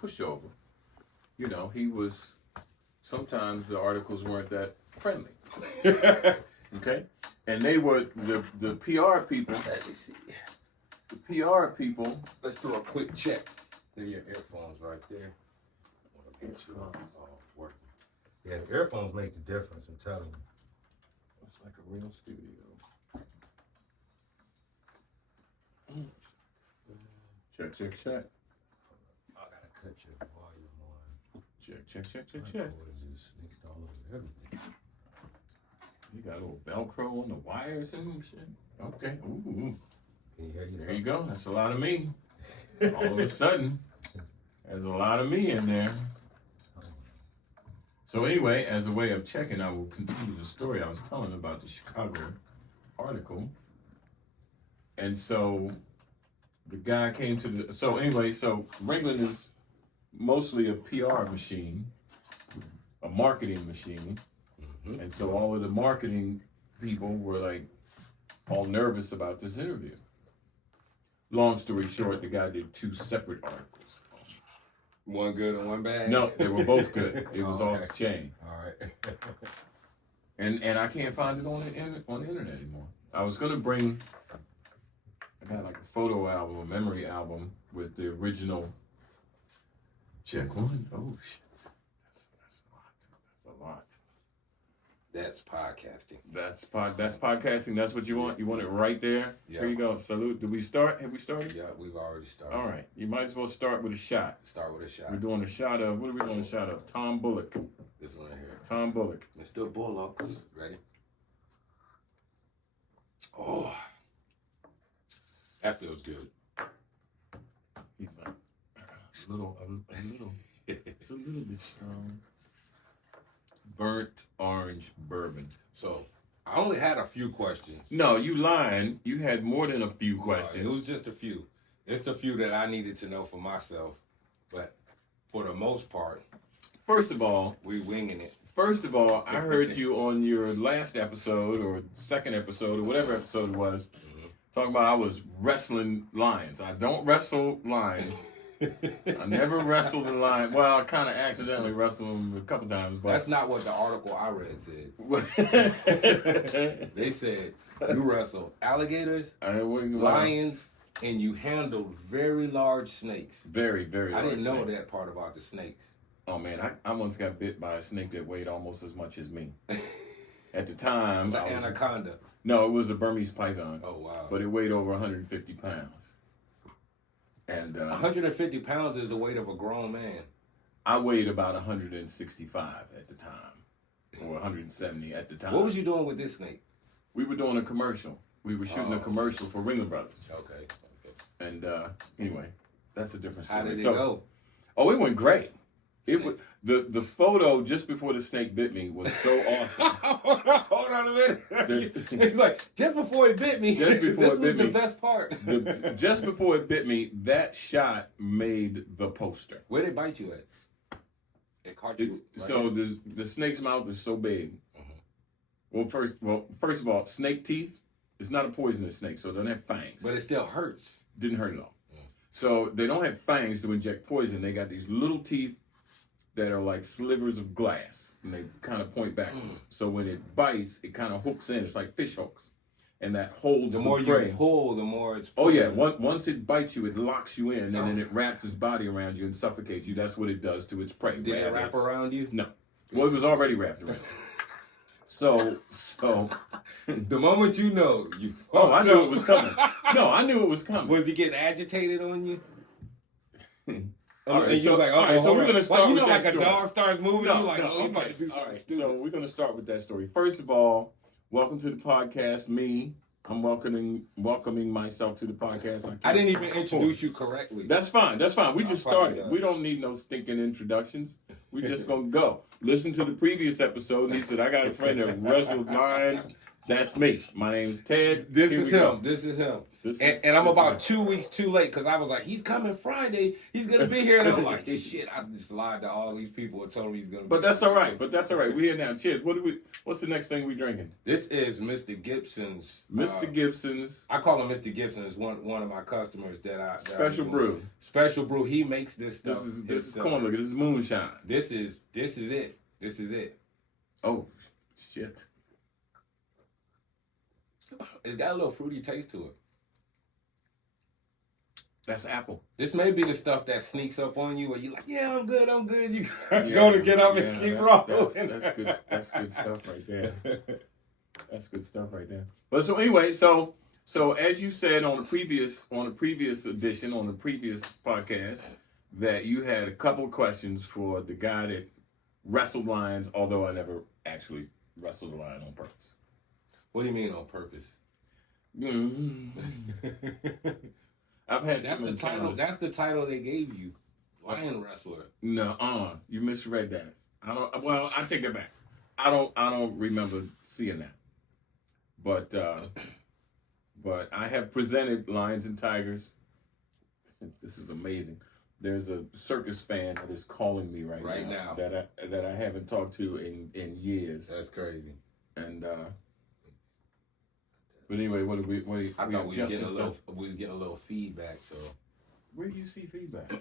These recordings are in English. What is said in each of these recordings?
pushover. You know, he was. Sometimes the articles weren't that friendly. Okay, and they were the PR people. Let me see. The PR people. Let's do a quick check. There are your earphones right there. I want to make sure it's all working. Yeah, the earphones make the difference, I'm telling you. It's like a real studio. Check, check, check. I gotta cut your volume on. Check, check, check, check, My check. cord is just mixed all over everything. You got a little Velcro on the wires and shit. Okay. Ooh. Can you hear yourself? There you go. That's a lot of me. All of a sudden, there's a lot of me in there. So anyway, as a way of checking, I will continue the story I was telling about the Chicago article. And so the guy came to the, so Ringling is mostly a PR machine, a marketing machine. Mm-hmm. And so all of the marketing people were like all nervous about this interview. Long story short, the guy did 2 separate articles. One good and one bad? No, they were both good. It was off the chain. All right. And I can't find it on the internet anymore. I was gonna bring, I got like a photo album, a memory album with the original. Check one. Oh shit, that's a lot. That's a lot. That's podcasting. That's podcasting. That's what you want. You want it right there. Yeah. Here you go. Salute. Did we start? Have we started? Yeah, we've already started. All right. You might as well start with a shot. Start with a shot. We're doing a shot of, what are we doing a shot of? Tom Bullock. This one here. Tom Bullock. Mr. Bullocks. Ready? Oh. That feels good. He's like, a little, it's a little bit strong. Burnt orange bourbon. So, I only had a few questions. No, you lying. You had more than a few questions. It was just a few. It's a few that I needed to know for myself. But for the most part, First of all, we winging it. I heard you on your last episode or second episode or whatever episode it was, talking about I was wrestling lions. I don't wrestle lions. I never wrestled a lion. Well, I kind of accidentally wrestled them a couple times. But That's not what the article I read said. They said you wrestle alligators, lions, and you handled very large snakes. Very, very large I didn't know snakes. that part about the snakes. Oh, man, I once got bit by a snake that weighed almost as much as me. At the time, It's an anaconda. No, it was a Burmese python. Oh, wow. But it weighed over 150 pounds. And 150 pounds is the weight of a grown man. I weighed about 165 at the time, or 170 at the time. What was you doing with this snake? We were doing a commercial. We were shooting a commercial for Ringling Brothers. Okay. And anyway, that's a different story. How did it go? Oh, it went great. It was, the photo just before the snake bit me was so awesome. Hold on a minute. He's like, just before it bit me. Just before this it was bit the me. best part. Just before it bit me, that shot made the poster. Where did it bite you at? It caught you. Right So the snake's mouth is so big. Well, first of all, snake teeth. It's not a poisonous snake, so it doesn't have fangs. But it still hurts. Didn't hurt at all. So they don't have fangs to inject poison. They got these little teeth that are like slivers of glass, and they kind of point backwards. So when it bites, it kind of hooks in. It's like fish hooks, and that holds The more prey. you pull, the more it's. Oh yeah, once it bites you, it locks you in, and then it wraps its body around you and suffocates you. That's what it does to its prey. Did it wrap around you? No. Well, it was already wrapped around. So. The moment you know, you. Oh, I knew it was coming. No, I knew it was coming. Was he getting agitated on you? All right, and you was like, all right, so we're gonna start you with know, that like story. a dog starts moving, No, you like, no, oh, you about okay. to do All something right, stupid. so we're gonna start with that story. First of all, welcome to the podcast. I'm welcoming myself to the podcast. I didn't even introduce you correctly. That's fine. We just started. apologize. We don't need no stinking introductions. We just gonna go. Listen to the previous episode, and he said, I got a friend that wrestled lions. That's me. My name's Ted. This Here is we him. go. This is him. And I'm about 2 weeks too late because I was like, he's coming Friday. He's gonna be here, and I'm like, shit. I just lied to all these people and told them he's gonna. But that's all right. We here now. Cheers. What's the next thing we drinking? This is Mr. Gibson's. Mr. Gibson's. I call him Mr. Gibson. Is one of my customers that I special brew. Special brew. He makes this stuff. This is corn liquor. This is moonshine. This is it. This is it. Oh shit! It's got a little fruity taste to it. That's apple. This may be the stuff that sneaks up on you, where you're like, "Yeah, I'm good. You go to get up and keep rolling." That's good. That's good stuff right there. That's good stuff right there. But so anyway, so as you said on the previous edition, on the previous podcast, that you had a couple of questions for the guy that wrestled lions, although I never actually wrestled a lion on purpose. What do you mean on purpose? I've had that's the title. That's the title they gave you, lion wrestler. No, you misread that. I don't. Well, I take that back. I don't remember seeing that. But I have presented lions and tigers. This is amazing. There's a circus fan that is calling me right now that I haven't talked to in years. That's crazy. And but anyway, what we I thought we was getting a little feedback. So where do you see feedback?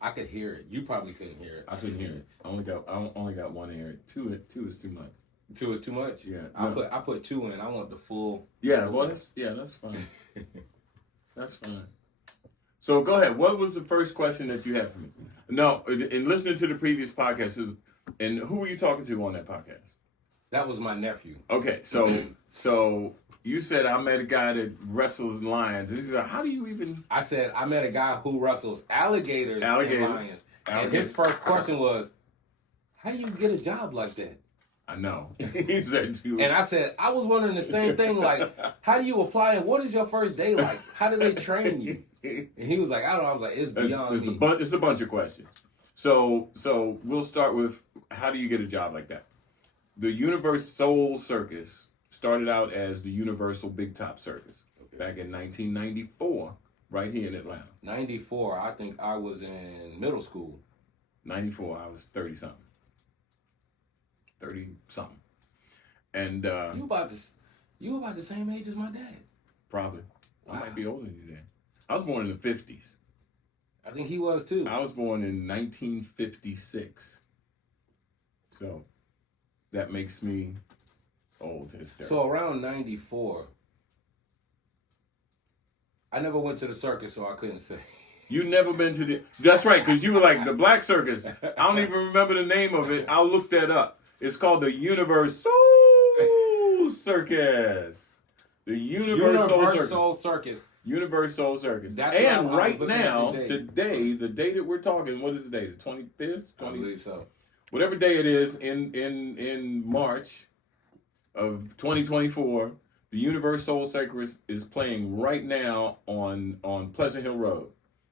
I could hear it. You probably couldn't hear it. I couldn't hear it. I only got one ear. Two is too much. 2 is too much. Yeah. I put 2 in. I want the full. Yeah. Well, that's fine. That's fine. So go ahead. What was the first question that you had for me? No, in listening to the previous podcast, and who were you talking to on that podcast? That was my nephew. Okay, so you said I met a guy that wrestles lions. And he's like, how do you even? I said I met a guy who wrestles alligators. And lions. And his first question was, how do you get a job like that? I know. He said, and I said, I was wondering the same thing. Like, how do you apply? And what is your first day like? How do they train you? And he was like, I don't know. I was like, it's beyond me. It's a bunch of questions. So we'll start with, how do you get a job like that? The Soul Circus started out as the Universal Big Top Circus back in 1994, right here in Atlanta. 94, I think I was in middle school. 94, I was 30-something. 30-something. And you about the same age as my dad. Probably. Wow. I might be older than you then. I was born in the 50s. I think he was too. I was born in 1956. So that makes me old. So around 94, I never went to the circus, so I couldn't say. You never been to the... That's right, because you were like, the Black Circus. I don't even remember the name of it. I'll look that up. It's called the Universal Circus. The Universal Circus. Universal Circus. And right now, today, the day that we're talking, what is the day? The 25th? I believe so. Whatever day it is in March of 2024, the Universal Circus is playing right now on Pleasant Hill Road,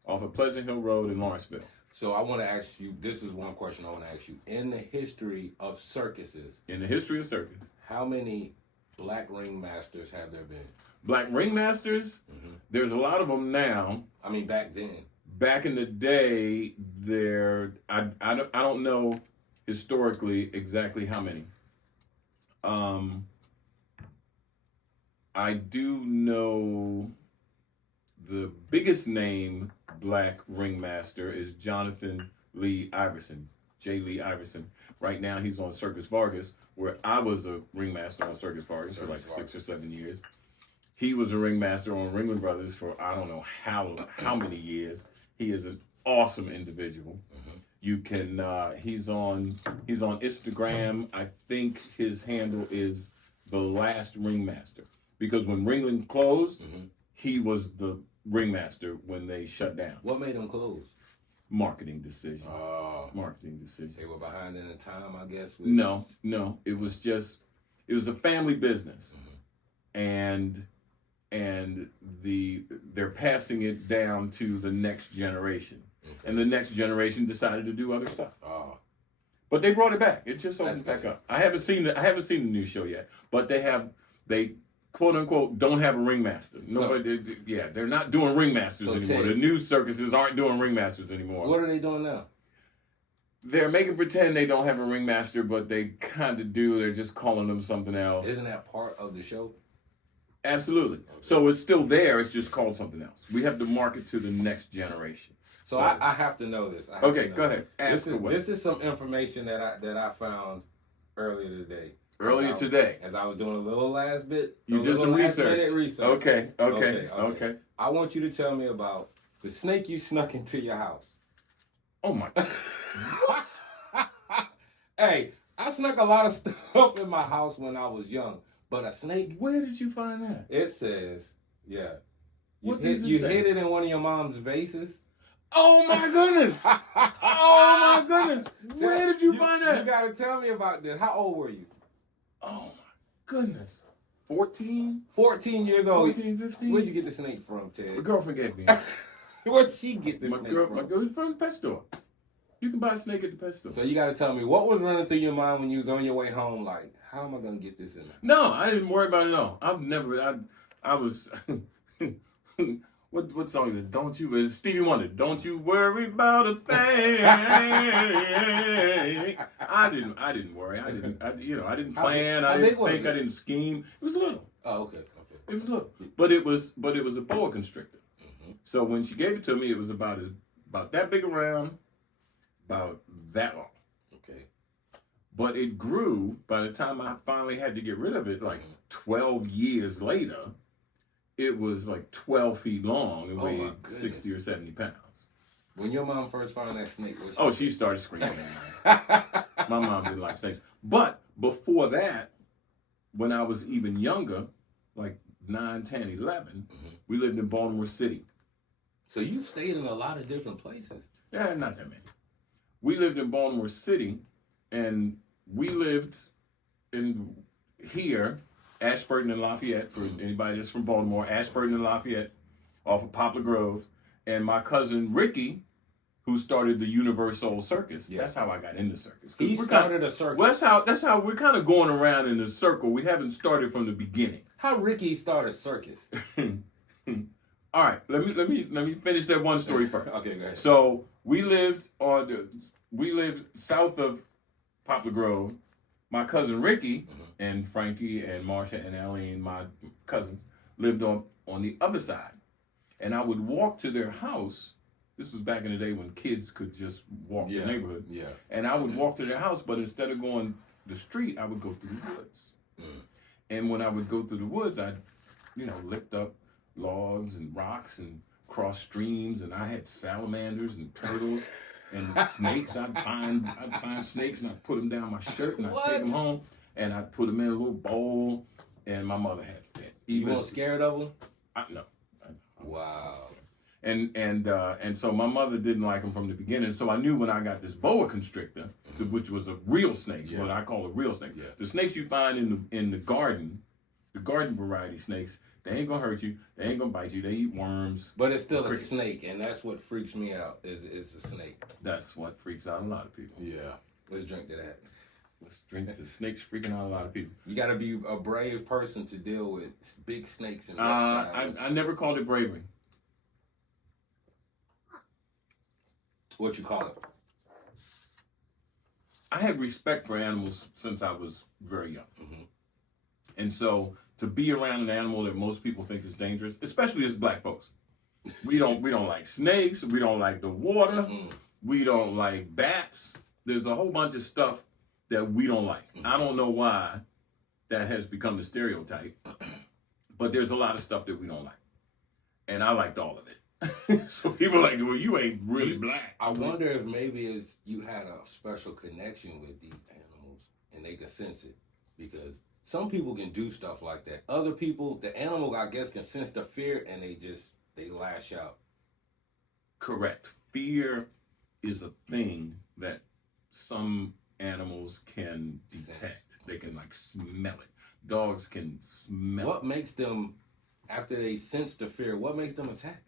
off of Pleasant Hill Road in Lawrenceville. So I want to ask you, this is one question I want to ask you. In the history of circuses. How many black ringmasters have there been? Black ringmasters? Mm-hmm. There's a lot of them now. I mean, back then. Back in the day, I don't know historically exactly how many. I do know the biggest name black ringmaster is Jonathan Lee Iverson, J. Lee Iverson. Right now he's on Circus Vargas, where I was a ringmaster on Circus Vargas for like 6 or 7 years. He was a ringmaster on Ringling Brothers for I don't know how many years. He is an awesome individual. Mm-hmm. You can he's on Instagram. I think his handle is The Last Ringmaster, because when Ringling closed, mm-hmm. he was the ringmaster when they shut down. What made them close? Marketing decision. Marketing decision. They were behind in the time, I guess. No. It was a family business, mm-hmm. and they're passing it down to the next generation, okay. And the next generation decided to do other stuff. But they brought it back. It just opened back up. I haven't seen the new show yet, but they quote unquote, don't have a ringmaster. Nobody, they're not doing ringmasters anymore. The new circuses aren't doing ringmasters anymore. What are they doing now? They're making pretend they don't have a ringmaster, but they kind of do. They're just calling them something else. Isn't that part of the show? Absolutely. Okay. So it's still there. It's just called something else. We have to market to the next generation. So I have to know this. Okay, go ahead. This is some information that I found earlier today. As I was doing a little last bit. You did some research. Okay. I want you to tell me about the snake you snuck into your house. Oh my. What? Hey, I snuck a lot of stuff in my house when I was young, but a snake. Where did you find that? It says, yeah. You hid it in one of your mom's vases. Oh my goodness! Oh my goodness! Where did you find that? You gotta tell me about this. How old were you? Oh my goodness. 14? 14 years old. 14, 15? Where'd you get the snake from, Ted? My girlfriend gave me. Where'd she get this snake from? My girl from the pet store. You can buy a snake at the pet store. So you gotta tell me, what was running through your mind when you was on your way home? Like, how am I gonna get this in there? No, I didn't worry about it at all. I was... What song is it? Don't you? It's Stevie Wonder. Don't you worry about a thing. I didn't worry. I didn't plan. I didn't think. I didn't scheme. It was little. Oh, okay. It was little, but it was a boa constrictor. Mm-hmm. So when she gave it to me, it was about that big around, about that long. Okay. But it grew. By the time I finally had to get rid of it, like 12 years later. It was like 12 feet long and weighed 60 or 70 pounds. When your mom first found that snake, she started screaming. My mom didn't like snakes. But before that, when I was even younger, like 9, 10, 11, we lived in Baltimore City. So you stayed in a lot of different places. Yeah, not that many. We lived in Baltimore City, and we lived in here, Ashburton and Lafayette, for anybody that's from Baltimore, Ashburton and Lafayette, off of Poplar Grove. And my cousin Ricky, who started the Soul Circus. Yeah. That's how I got into circus. He started a circus. Well, that's how we're kind of going around in a circle. We haven't started from the beginning. How Ricky started circus? All right, let me finish that one story first. Okay, go ahead. So we lived south of Poplar Grove. My cousin Ricky and Frankie and Marsha and Ellie and my cousins lived on the other side. And I would walk to their house. This was back in the day when kids could just walk the neighborhood. Yeah. And I would walk to their house, but instead of going the street, I would go through the woods. And when I would go through the woods, I'd, lift up logs and rocks and cross streams, and I had salamanders and turtles. And snakes, I'd find snakes and I'd put them down my shirt and I'd take them home and I'd put them in a little bowl, and my mother had fit. You weren't scared of them? No. Wow. And so my mother didn't like them from the beginning. So I knew when I got this boa constrictor, which was a real snake, what I call a real snake. Yeah. The snakes you find in the garden variety snakes, they ain't gonna hurt you. They ain't gonna bite you. They eat worms. But it's still a snake, and that's what freaks me out. Is a snake. That's what freaks out a lot of people. Yeah. Let's drink to that. Let's drink to snakes freaking out a lot of people. You got to be a brave person to deal with big snakes and reptiles. I never called it bravery. What you call it? I had respect for animals since I was very young, and so. To be around an animal that most people think is dangerous, especially as black folks. We don't like snakes. We don't like the water. We don't like bats. There's a whole bunch of stuff that we don't like. I don't know why that has become the stereotype, but there's a lot of stuff that we don't like. And I liked all of it. So people are like, well, you ain't really black. I wonder if maybe it's you had a special connection with these animals and they could sense it, because some people can do stuff like that. Other people, the animal, I guess, can sense the fear and they lash out. Correct. Fear is a thing that some animals can detect. They can smell it. Dogs can smell it. What makes them, after they sense the fear, what makes them attack?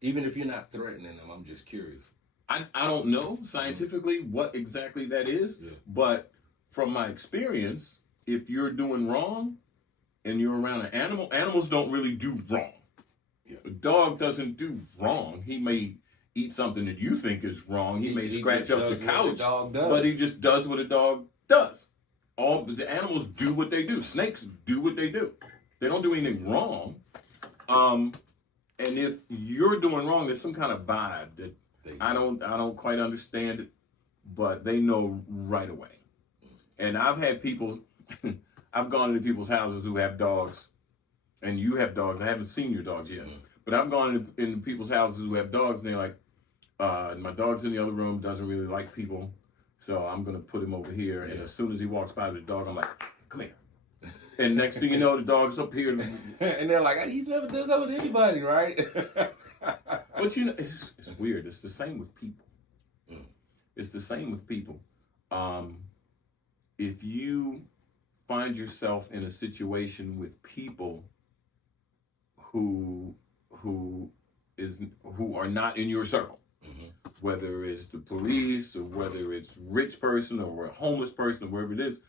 Even if you're not threatening them, I'm just curious. I don't know scientifically what exactly that is, but from my experience, if you're doing wrong, and you're around an animal, animals don't really do wrong. Yeah. A dog doesn't do wrong. He may eat something that you think is wrong. He may scratch up the couch, but he just does what a dog does. All the animals do what they do. Snakes do what they do. They don't do anything wrong. And if you're doing wrong, there's some kind of vibe that I don't quite understand it, but they know right away. And I've had people, I've gone into people's houses who have dogs, and you have dogs. I haven't seen your dogs yet, but I've gone into people's houses who have dogs, and they're like, my dog's in the other room, doesn't really like people, so I'm going to put him over here. Yeah. And as soon as he walks by the dog, I'm like, come here. And next thing you know, the dog's up here. And they're like, he's never done that with anybody, right? But you know, it's weird. It's the same with people. It's the same with people. If you find yourself in a situation with people who are not in your circle, whether it's the police or whether it's rich person or a homeless person or wherever it is,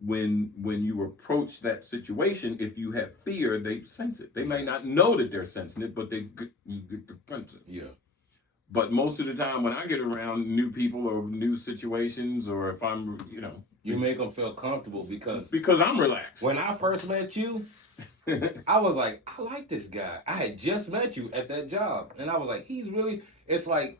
when you approach that situation, if you have fear, they sense it. They may not know that they're sensing it, but you get the sense it. Yeah. But most of the time when I get around new people or new situations, or if I'm, you make them feel comfortable because I'm relaxed. When I first met you, I was like, I like this guy. I had just met you at that job, and I was like, it's like,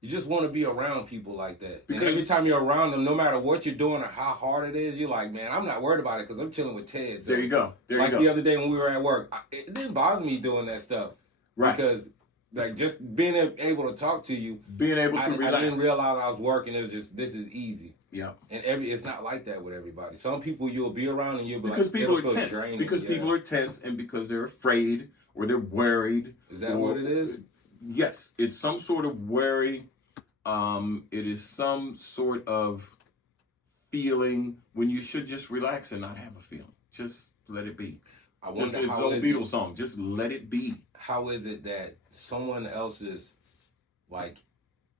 you just want to be around people like that. Because every time you're around them, no matter what you're doing or how hard it is, you're like, man, I'm not worried about it because I'm chilling with Ted. So, there you go. Like the other day when we were at work, it didn't bother me doing that stuff. Right. Because like just being able to talk to you. Being able to relax. I didn't realize I was working. It was just, this is easy. Yeah. And it's not like that with everybody. Some people you'll be around and you'll be because like, people are tense. Draining. Because people are tense and because they're afraid or they're worried. Is that what it is? Yes. It's some sort of worry. It is some sort of feeling when you should just relax and not have a feeling. Just let it be. I wonder it's how old Beatles song. Just let it be. How is it that someone else's like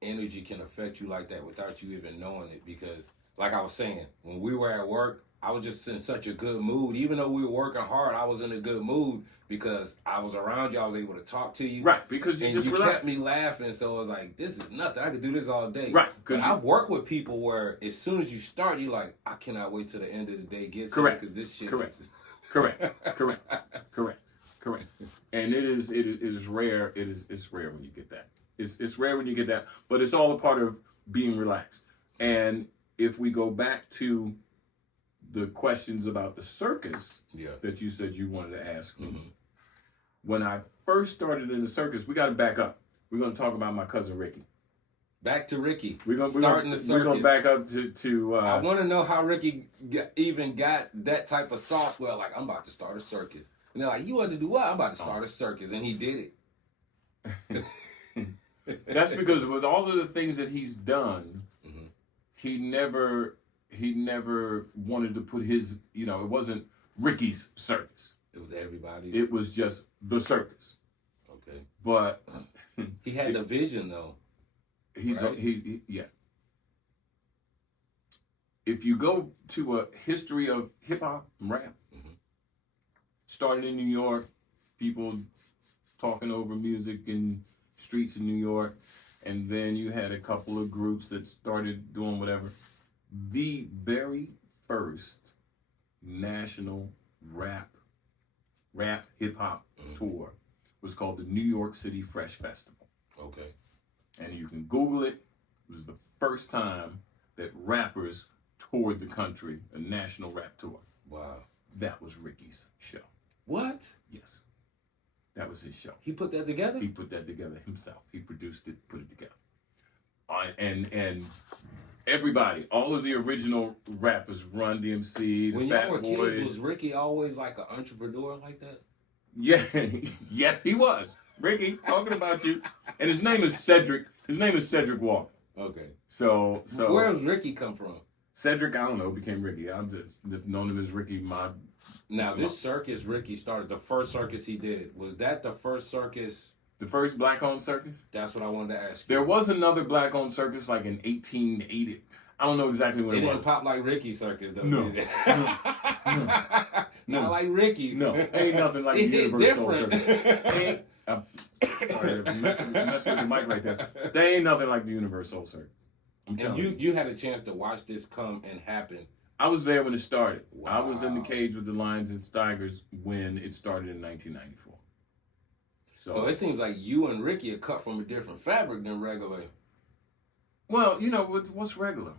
energy can affect you like that without you even knowing it? Because like I was saying, when we were at work, I was just in such a good mood. Even though we were working hard, I was in a good mood because I was around you. I was able to talk to you. Right, because you kept me laughing. So I was like, this is nothing. I could do this all day. Right. But I've worked with people where as soon as you start, you're like, I cannot wait till the end of the day gets here because this shit Correct. And it is rare. It's rare when you get that. It's rare when you get that, but it's all a part of being relaxed. And if we go back to the questions about the circus that you said you wanted to ask me, when I first started in the circus, we got to back up. We're going to talk about my cousin Ricky. Back to Ricky. We're going to back up to I want to know how Ricky even got that type of sauce. Well, like, I'm about to start a circus. And they're like, you want to do what? I'm about to start a circus. And he did it. That's because with all of the things that he's done, he never wanted to put his, it wasn't Ricky's circus. It was everybody. It was just the circus. Okay. But he had the vision though. Yeah. If you go to a history of hip hop and rap, started in New York, people talking over music in streets in New York, and then you had a couple of groups that started doing whatever. The very first national rap hip hop tour was called the New York City Fresh Festival. Okay. And you can Google it. It was the first time that rappers toured the country, a national rap tour. Wow. That was Ricky's show. What? Yes. That was his show. He put that together? He put that together himself. He produced it, put it together. And everybody, all of the original rappers, Run DMC, when Fat y'all were Boys. kids, was Ricky always like an entrepreneur like that? Yeah. Yes, he was. Ricky, talking about you. And his name is Cedric. His name is Cedric Walker. Okay. So where does Ricky come from? Cedric, I don't know, became Ricky. I'm just known him as Ricky. Now, this circus Ricky started, the first circus he did, was that the first circus? The first black-owned circus? That's what I wanted to ask you. There was another black-owned circus like in 1880. I don't know exactly when it was. It didn't pop like Ricky's circus, though. No. Did it? No. Not like Ricky's. No, ain't nothing like the It hit Universal Soul different. Circus. Ain't, sorry, mess with the mic right there. There ain't nothing like the Universal Soul Circus. I'm And telling you. you had a chance to watch this come and happen. I was there when it started. Wow. I was in the cage with the lions and tigers when it started in 1994. So it seems like you and Ricky are cut from a different fabric than regular. Well, you know, what's regular?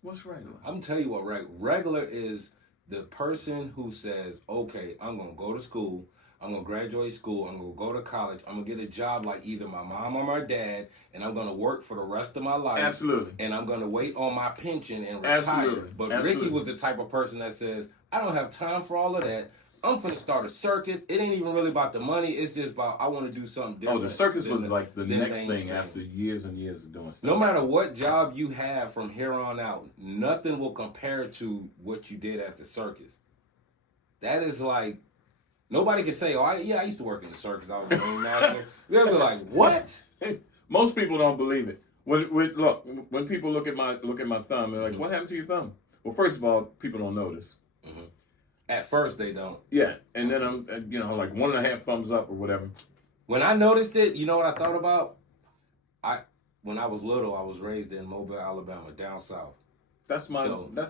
What's regular? I'm telling you what, regular is the person who says, okay, I'm going to go to school. I'm going to graduate school. I'm going to go to college. I'm going to get a job like either my mom or my dad, and I'm going to work for the rest of my life. Absolutely. And I'm going to wait on my pension and retire. Absolutely. But Absolutely. Ricky was the type of person that says, I don't have time for all of that. I'm finna start a circus. It ain't even really about the money. It's just about I want to do something different. Oh, the circus was like the next mainstream. thing after years and years of doing stuff. No matter what job you have from here on out, nothing will compare to what you did at the circus. That is like, nobody can say, oh, I used to work in the circus. I was a ringmaster. They'll be like, what? Most people don't believe it. When people look at my thumb, they're like, what happened to your thumb? Well, first of all, people don't notice. Mm-hmm. At first, they don't. Yeah, and then I'm, like 1.5 thumbs up or whatever. When I noticed it, you know what I thought about? When I was little, I was raised in Mobile, Alabama, down south. That's my phone. My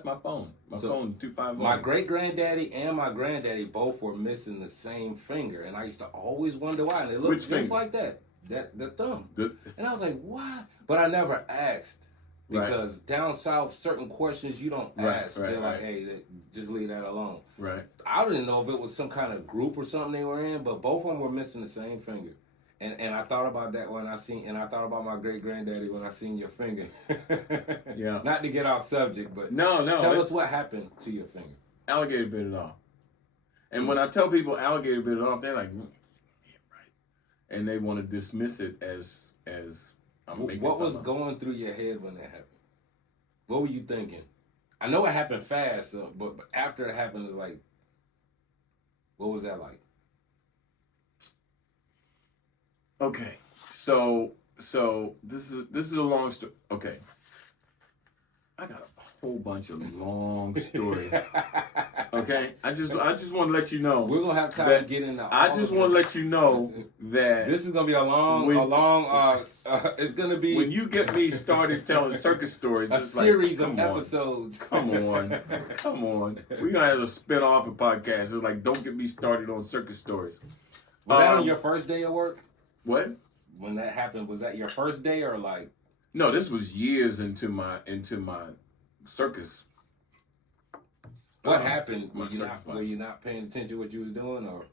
phone 251. My great granddaddy and my granddaddy both were missing the same finger, and I used to always wonder why. And they looked just like that, the thumb. And I was like, why? But I never asked. Because down south, certain questions you don't ask. They're like, hey, just leave that alone. Right. I didn't know if it was some kind of group or something they were in, but both of them were missing the same finger. And I thought about that when I thought about my great granddaddy when I seen your finger. Yeah. Not to get off subject, but no. Tell us what happened to your finger. Alligator bit it off. And when I tell people alligator bit it off, they're like, yeah, right. And they want to dismiss it as what was going through your head when that happened? What were you thinking? I know it happened fast, but after it happened, it's like, what was that like? Okay, so this is a long story. Okay, I got a whole bunch of long stories. Okay, I just want to let you know we're gonna have time to get into. I just want to let you know that this is gonna be a long. It's gonna be when you get me started telling circus stories. A it's series like, of episodes. Come on. We're gonna have to spin off a podcast. It's like, don't get me started on circus stories. Was that on your first day of work? What? When that happened, was that your first day or like? No, this was years into my circus. What happened? Were you not paying attention to what you was doing, or?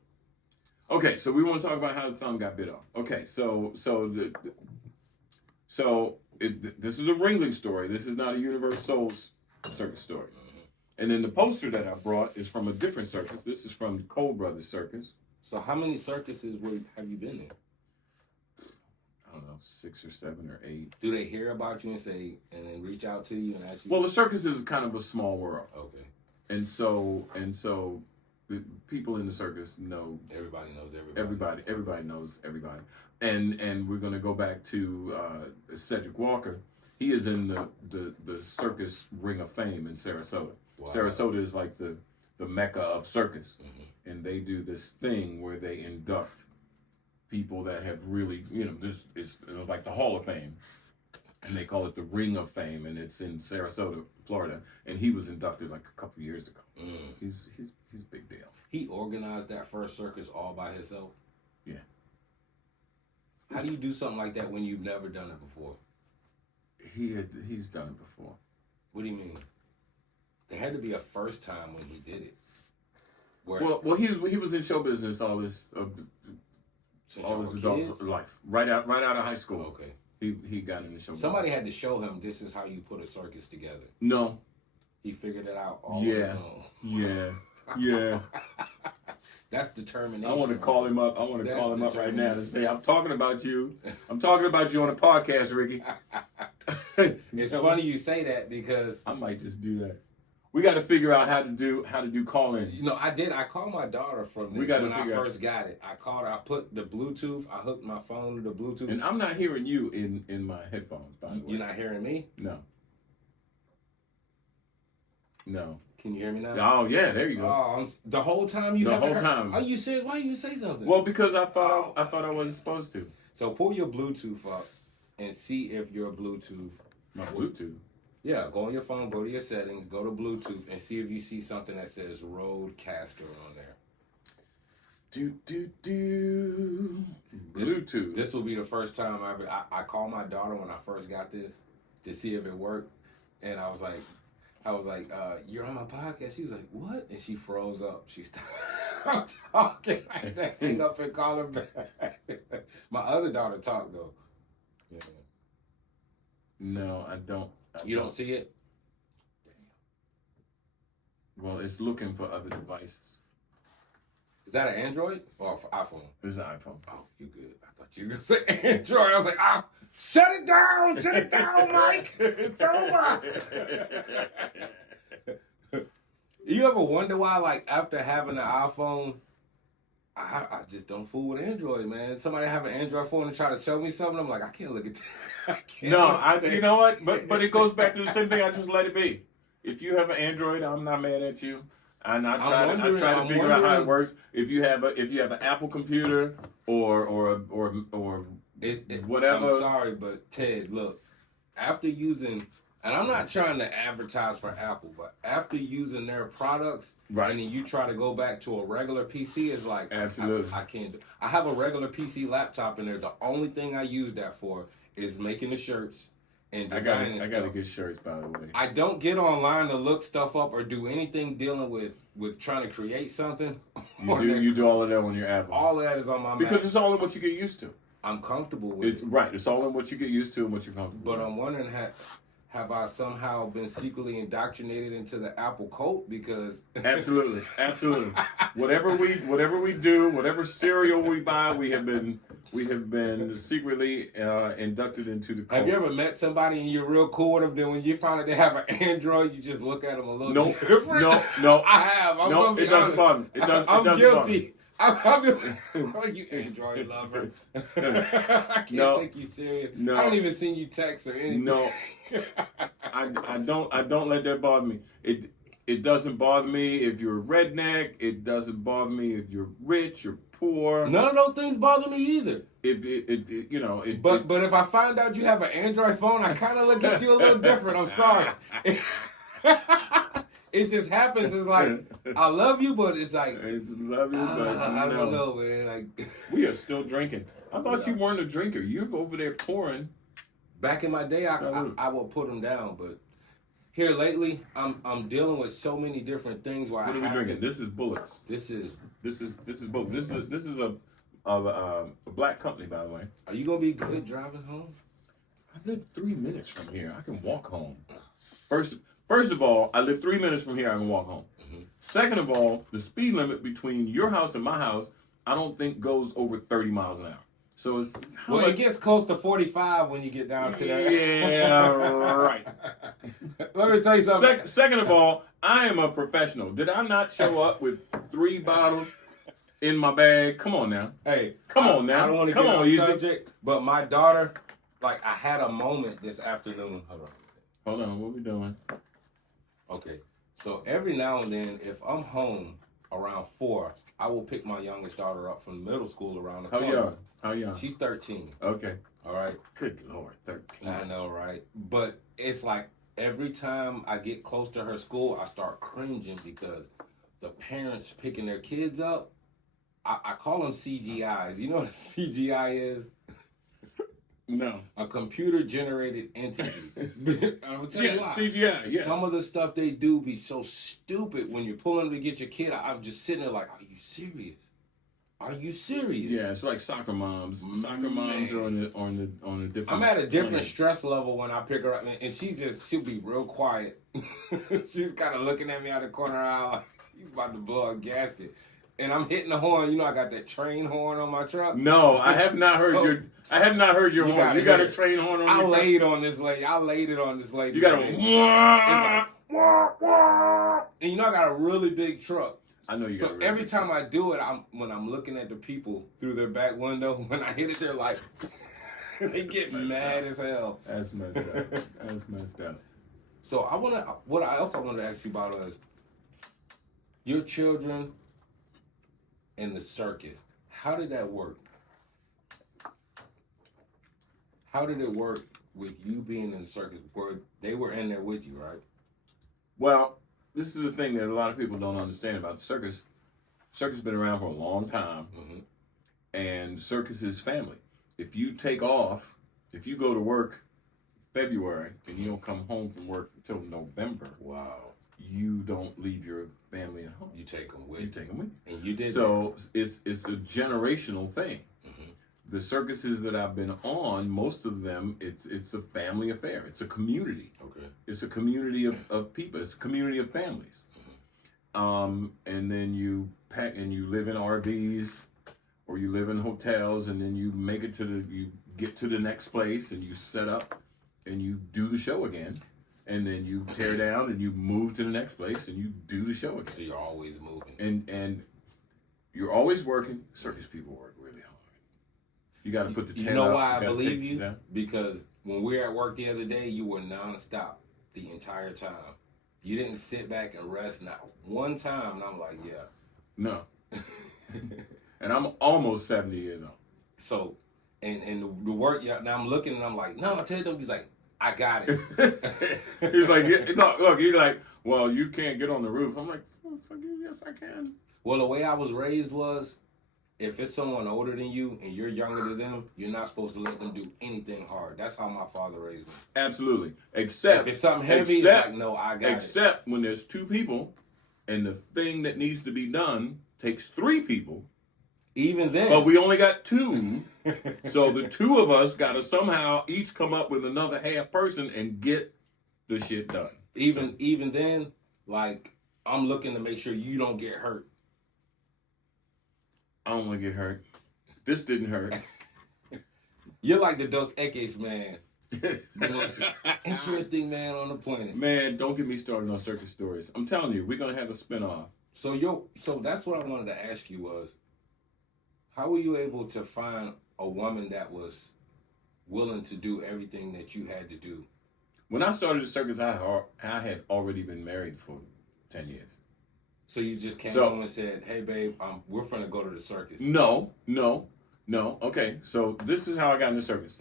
Okay, so we want to talk about how the thumb got bit off. Okay, so this is a Ringling story. This is not a Universal Circus story. Mm-hmm. And then the poster that I brought is from a different circus. This is from the Cole Brothers Circus. So how many circuses have you been in? I don't know, 6 or 7 or 8. Do they hear about you and then reach out to you and ask you? Well, the circus is kind of a small world. Okay. And so the people in the circus know everybody knows everybody. Everybody knows everybody. And we're going to go back to Cedric Walker. He is in the Circus Ring of Fame in Sarasota. Wow. Sarasota is like the mecca of circus. Mm-hmm. And they do this thing where they induct people that have really, this is like the Hall of Fame. And they call it the Ring of Fame, and it's in Sarasota, Florida. And he was inducted like a couple years ago. Mm. He's a big deal. He organized that first circus all by himself? Yeah. How do you do something like that when you've never done it before? He's done it before. What do you mean? There had to be a first time when he did it. Well, he was in show business all his adult life, right out of high school. Okay. He got in the show. Somebody had to show him this is how you put a circus together. No. He figured it out all on his own. Yeah. That's determination. I want to call him up. Right now to say, I'm talking about you. I'm talking about you on a podcast, Ricky. It's funny you say that because I might just do that. We got to figure out how to do call-ins. I did. I called my daughter from this when I first got it. I called her. I put the Bluetooth. I hooked my phone to the Bluetooth. And I'm not hearing you in my headphones, by the way. You're not hearing me? No. No. Can you hear me now? Oh yeah, there you go. Oh, the whole time you The haven't whole heard? time. Are you serious? Why didn't you say something? Well, because I thought I wasn't supposed to. So pull your Bluetooth up and see if your Bluetooth. My Bluetooth. Yeah, go on your phone, go to your settings, go to Bluetooth, and see if you see something that says Roadcaster on there. Bluetooth. This will be the first time I called my daughter when I first got this to see if it worked, and I was like, you're on my podcast. She was like, what? And she froze up. She stopped talking like that. Hang up and call her back. My other daughter talked though. Yeah. No, I don't. You don't see it? Well, it's looking for other devices. Is that an Android or an iPhone? It's an iPhone. Oh, you good. I thought you were going to say Android. I was like, shut it down, Mike. It's over. You ever wonder why, like, after having an iPhone, I just don't fool with Android, man. Somebody have an Android phone and try to show me something, I'm like, I can't look at that. You know what? But it goes back to the same thing. I just let it be. If you have an Android, I'm not mad at you. And I try to figure out how it works. If you have an Apple computer or whatever. I'm sorry, but Ted, look, after using, and I'm not trying to advertise for Apple, but after using their products, right, and then you try to go back to a regular PC, it's like, absolutely, I can't do. I have a regular PC laptop in there. The only thing I use that for is making the shirts and designing stuff. I gotta get shirts, by the way. I don't get online to look stuff up or do anything dealing with trying to create something. You do all of that on your Apple. All of that is on my Mac. Because it's all in what you get used to. I'm comfortable with it. Right. It's all in what you get used to and what you're comfortable with. But I'm wondering, have I somehow been secretly indoctrinated into the Apple cult? Because absolutely. Whatever we do, whatever cereal we buy, we have been secretly inducted into the cult. Have you ever met somebody and you're real cool with them? Then when you find out they have an Android, you just look at them a little different? No. I have. It doesn't bother me. I'm guilty. I'm you Android lover. I can't take you serious. No. I don't even send you texts or anything. No. I don't let that bother me. It doesn't bother me if you're a redneck. It doesn't bother me if you're rich or poor. None of those things bother me either. But if I find out you have an Android phone, I kind of look at you a little different. I'm sorry. It just happens. It's like, I love you, but it's like, I love you, but I don't know, man. Like, we are still drinking. I thought you weren't a drinker. You're over there pouring. Back in my day, I will put them down, but here lately, I'm dealing with so many different things. Where what are we drinking? This is Bullets. This is Bullets. This is a black company, by the way. Are you gonna be good driving home? I live 3 minutes from here. I can walk home. First of all, I live 3 minutes from here. I can walk home. Mm-hmm. Second of all, the speed limit between your house and my house, I don't think goes over 30 miles an hour. So it's it gets close to 45 when you get down to that. Yeah, right. Let me tell you something. Second of all, I am a professional. Did I not show up with 3 bottles in my bag? Come on now. Hey, come on now. I don't want to get on the subject, but my daughter, like, I had a moment this afternoon. Hold on. What we doing? Okay. So every now and then, if I'm home around 4, I will pick my youngest daughter up from middle school around the corner. How young? She's 13. Okay. All right. Good Lord, 13. I know, right? But it's like every time I get close to her school, I start cringing because the parents picking their kids up, I call them CGIs. You know what a CGI is? No. A computer-generated entity. I'm gonna tell you why. CGI, yeah. Some of the stuff they do be so stupid when you're pulling to get your kid. I'm just sitting there like, are you serious? Are you serious? Yeah, it's like soccer moms. Soccer moms are on the different. I'm at a different stress level when I pick her up, and she'll be real quiet. She's kind of looking at me out of the corner of her eye like he's about to blow a gasket. And I'm hitting the horn. You know, I got that train horn on my truck. No, I have not heard your horn. You got a train horn on your truck. I laid it on this lady. You got a. And you know, I got a really big truck. I know you. So every time I do it, when I'm looking at the people through their back window, when I hit it, they're like, they get mad as hell. That's messed up. So what I also wanted to ask you about is your children in the circus. How did that work? How did it work with you being in the circus? They were in there with you, right? Well, this is the thing that a lot of people don't understand about the circus. Circus has been around for a long time, and circus is family. If you take off, if you go to work February and you don't come home from work until November, wow, you don't leave your family at home. You take them with you. Take them with you. And you did. So it's a generational thing. The circuses that I've been on, most of them, it's a family affair. It's a community. Okay. It's a community of people. It's a community of families. And then you pack and you live in RVs or you live in hotels, and then you make it you get to the next place and you set up and you do the show again. And then you tear down and you move to the next place and you do the show again. So you're always moving. And you're always working. Circus people work really hard. You got to put the tent up. You know why I believe you? Down. Because when we were at work the other day, you were nonstop the entire time. You didn't sit back and rest not one time. And I'm like, yeah. No. And I'm almost 70 years old. So, and the work, now I'm looking and I'm like, no, I tell them, he's like, I got it. He's like, look, you're like, well, you can't get on the roof. I'm like, oh, fuck you, yes, I can. Well, the way I was raised was, if it's someone older than you and you're younger than them, you're not supposed to let them do anything hard. That's how my father raised me. Absolutely. Except if it's something heavy, it's like, no, I got it. Except when there's two people and the thing that needs to be done takes three people. Even then. But we only got two. So the two of us got to somehow each come up with another half person and get the shit done. Even then, like, I'm looking to make sure you don't get hurt. I don't want to get hurt. This didn't hurt. You're like the Dos Equis man. The most interesting man on the planet. Man, don't get me started on circus stories. I'm telling you, we're going to have a spinoff. So that's what I wanted to ask you was, how were you able to find a woman that was willing to do everything that you had to do? When I started the circus, I had already been married for 10 years. So you just came home and said, "Hey, babe, we're finna go to the circus." No. Okay, so this is how I got in the circus.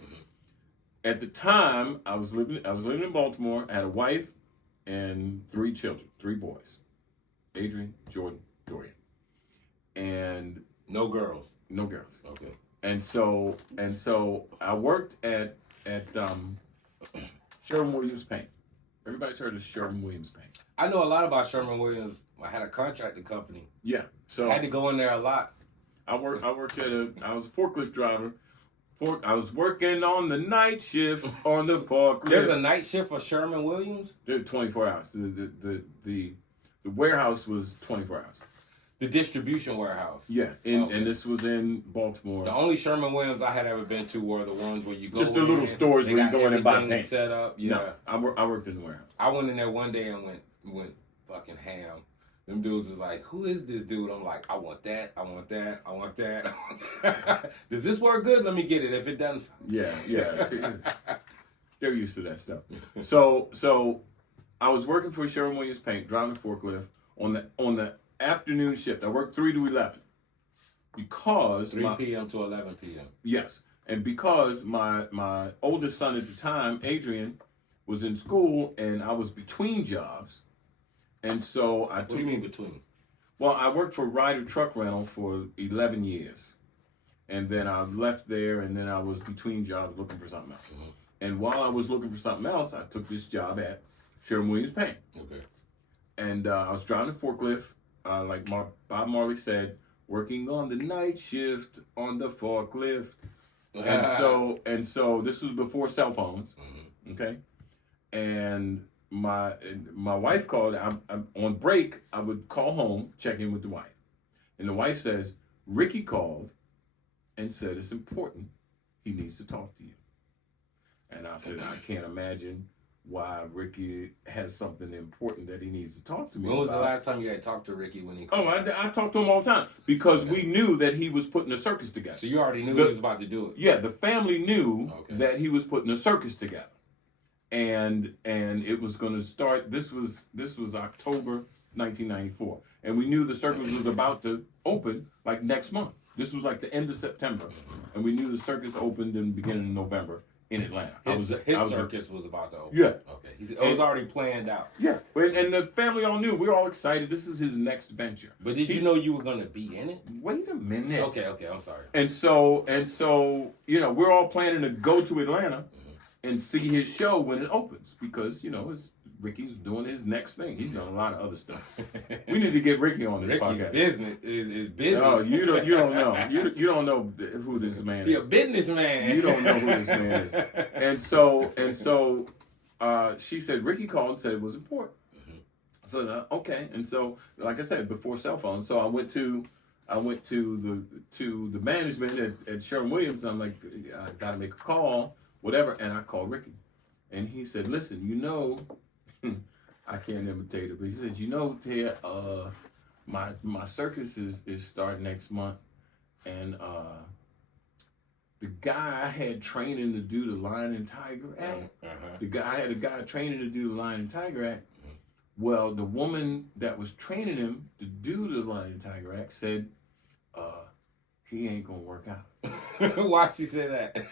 At the time, I was living in Baltimore. I had a wife and 3 children, 3 boys: Adrian, Jordan, Dorian, and no girls. No girls. Okay. And so I worked at Sherwin-Williams Paint. Everybody's heard of Sherwin-Williams Paint. I know a lot about Sherwin-Williams. I had a contracting company. Yeah. So I had to go in there a lot. I worked I was a forklift driver. I was working on the night shift on the forklift. There's a night shift for Sherwin-Williams? There's 24 hours. The warehouse was 24 hours. The distribution warehouse. Yeah, and this was in Baltimore. The only Sherwin-Williams I had ever been to were the ones where you go just the little stores where you go in and buy paint. Set up. Yeah, no, I worked in the warehouse. I went in there one day and went fucking ham. Them dudes was like, "Who is this dude?" I'm like, "I want that. I want that. I want that. I want that." Does this work good? Let me get it. If it doesn't, yeah. They're used to that stuff. So I was working for Sherwin-Williams Paint, driving forklift on the afternoon shift. I worked 3 to 11 because 3 p.m. to 11 p.m. Yes, and because my oldest son at the time, Adrian, was in school and I was between jobs, and so I took. What do you mean between? Well, I worked for Ryder Truck Rental for 11 years, and then I left there, and then I was between jobs looking for something else. Mm-hmm. And while I was looking for something else, I took this job at Sherwin-Williams Paint. Okay. And I was driving a forklift. Like Bob Marley said, working on the night shift on the forklift. And so this was before cell phones, okay? And my wife called. I'm on break. I would call home, check in with the wife. And the wife says, Ricky called and said it's important. He needs to talk to you. And I said, I can't imagine why Ricky has something important that he needs to talk to me about. When was the last time you had talked to Ricky when he called? Oh, I talked to him all the time because we knew that he was putting a circus together. So you already knew he was about to do it? Yeah, the family knew that he was putting a circus together. and it was going to start. This was October 1994, and we knew the circus was about to open like next month. This was like the end of September, and we knew the circus opened in the beginning of November in Atlanta. His circus was about to open. Yeah. Okay. It was already planned out. Yeah, and the family all knew. We were all excited. This is his next venture. But did you know you were going to be in it? Wait a minute. Okay, I'm sorry. And so, we're all planning to go to Atlanta and see his show when it opens because, Ricky's doing his next thing. He's doing a lot of other stuff. We need to get Ricky on this podcast. Business is business. No, you don't know. You don't know who this man is. He's a businessman. You don't know who this man is. And so, she said Ricky called and said it was important. So okay, and so like I said before cell phones, so I went to the management at Sherwin-Williams. I'm like, I got to make a call, whatever, and I called Ricky, and he said, listen, I can't imitate it, but he said, Ted, my circus is starting next month, and the guy I had training to do the Lion and Tiger Act. I had a guy training to do the Lion and Tiger Act. Well, the woman that was training him to do the Lion and Tiger Act said, he ain't gonna work out. Why she say that?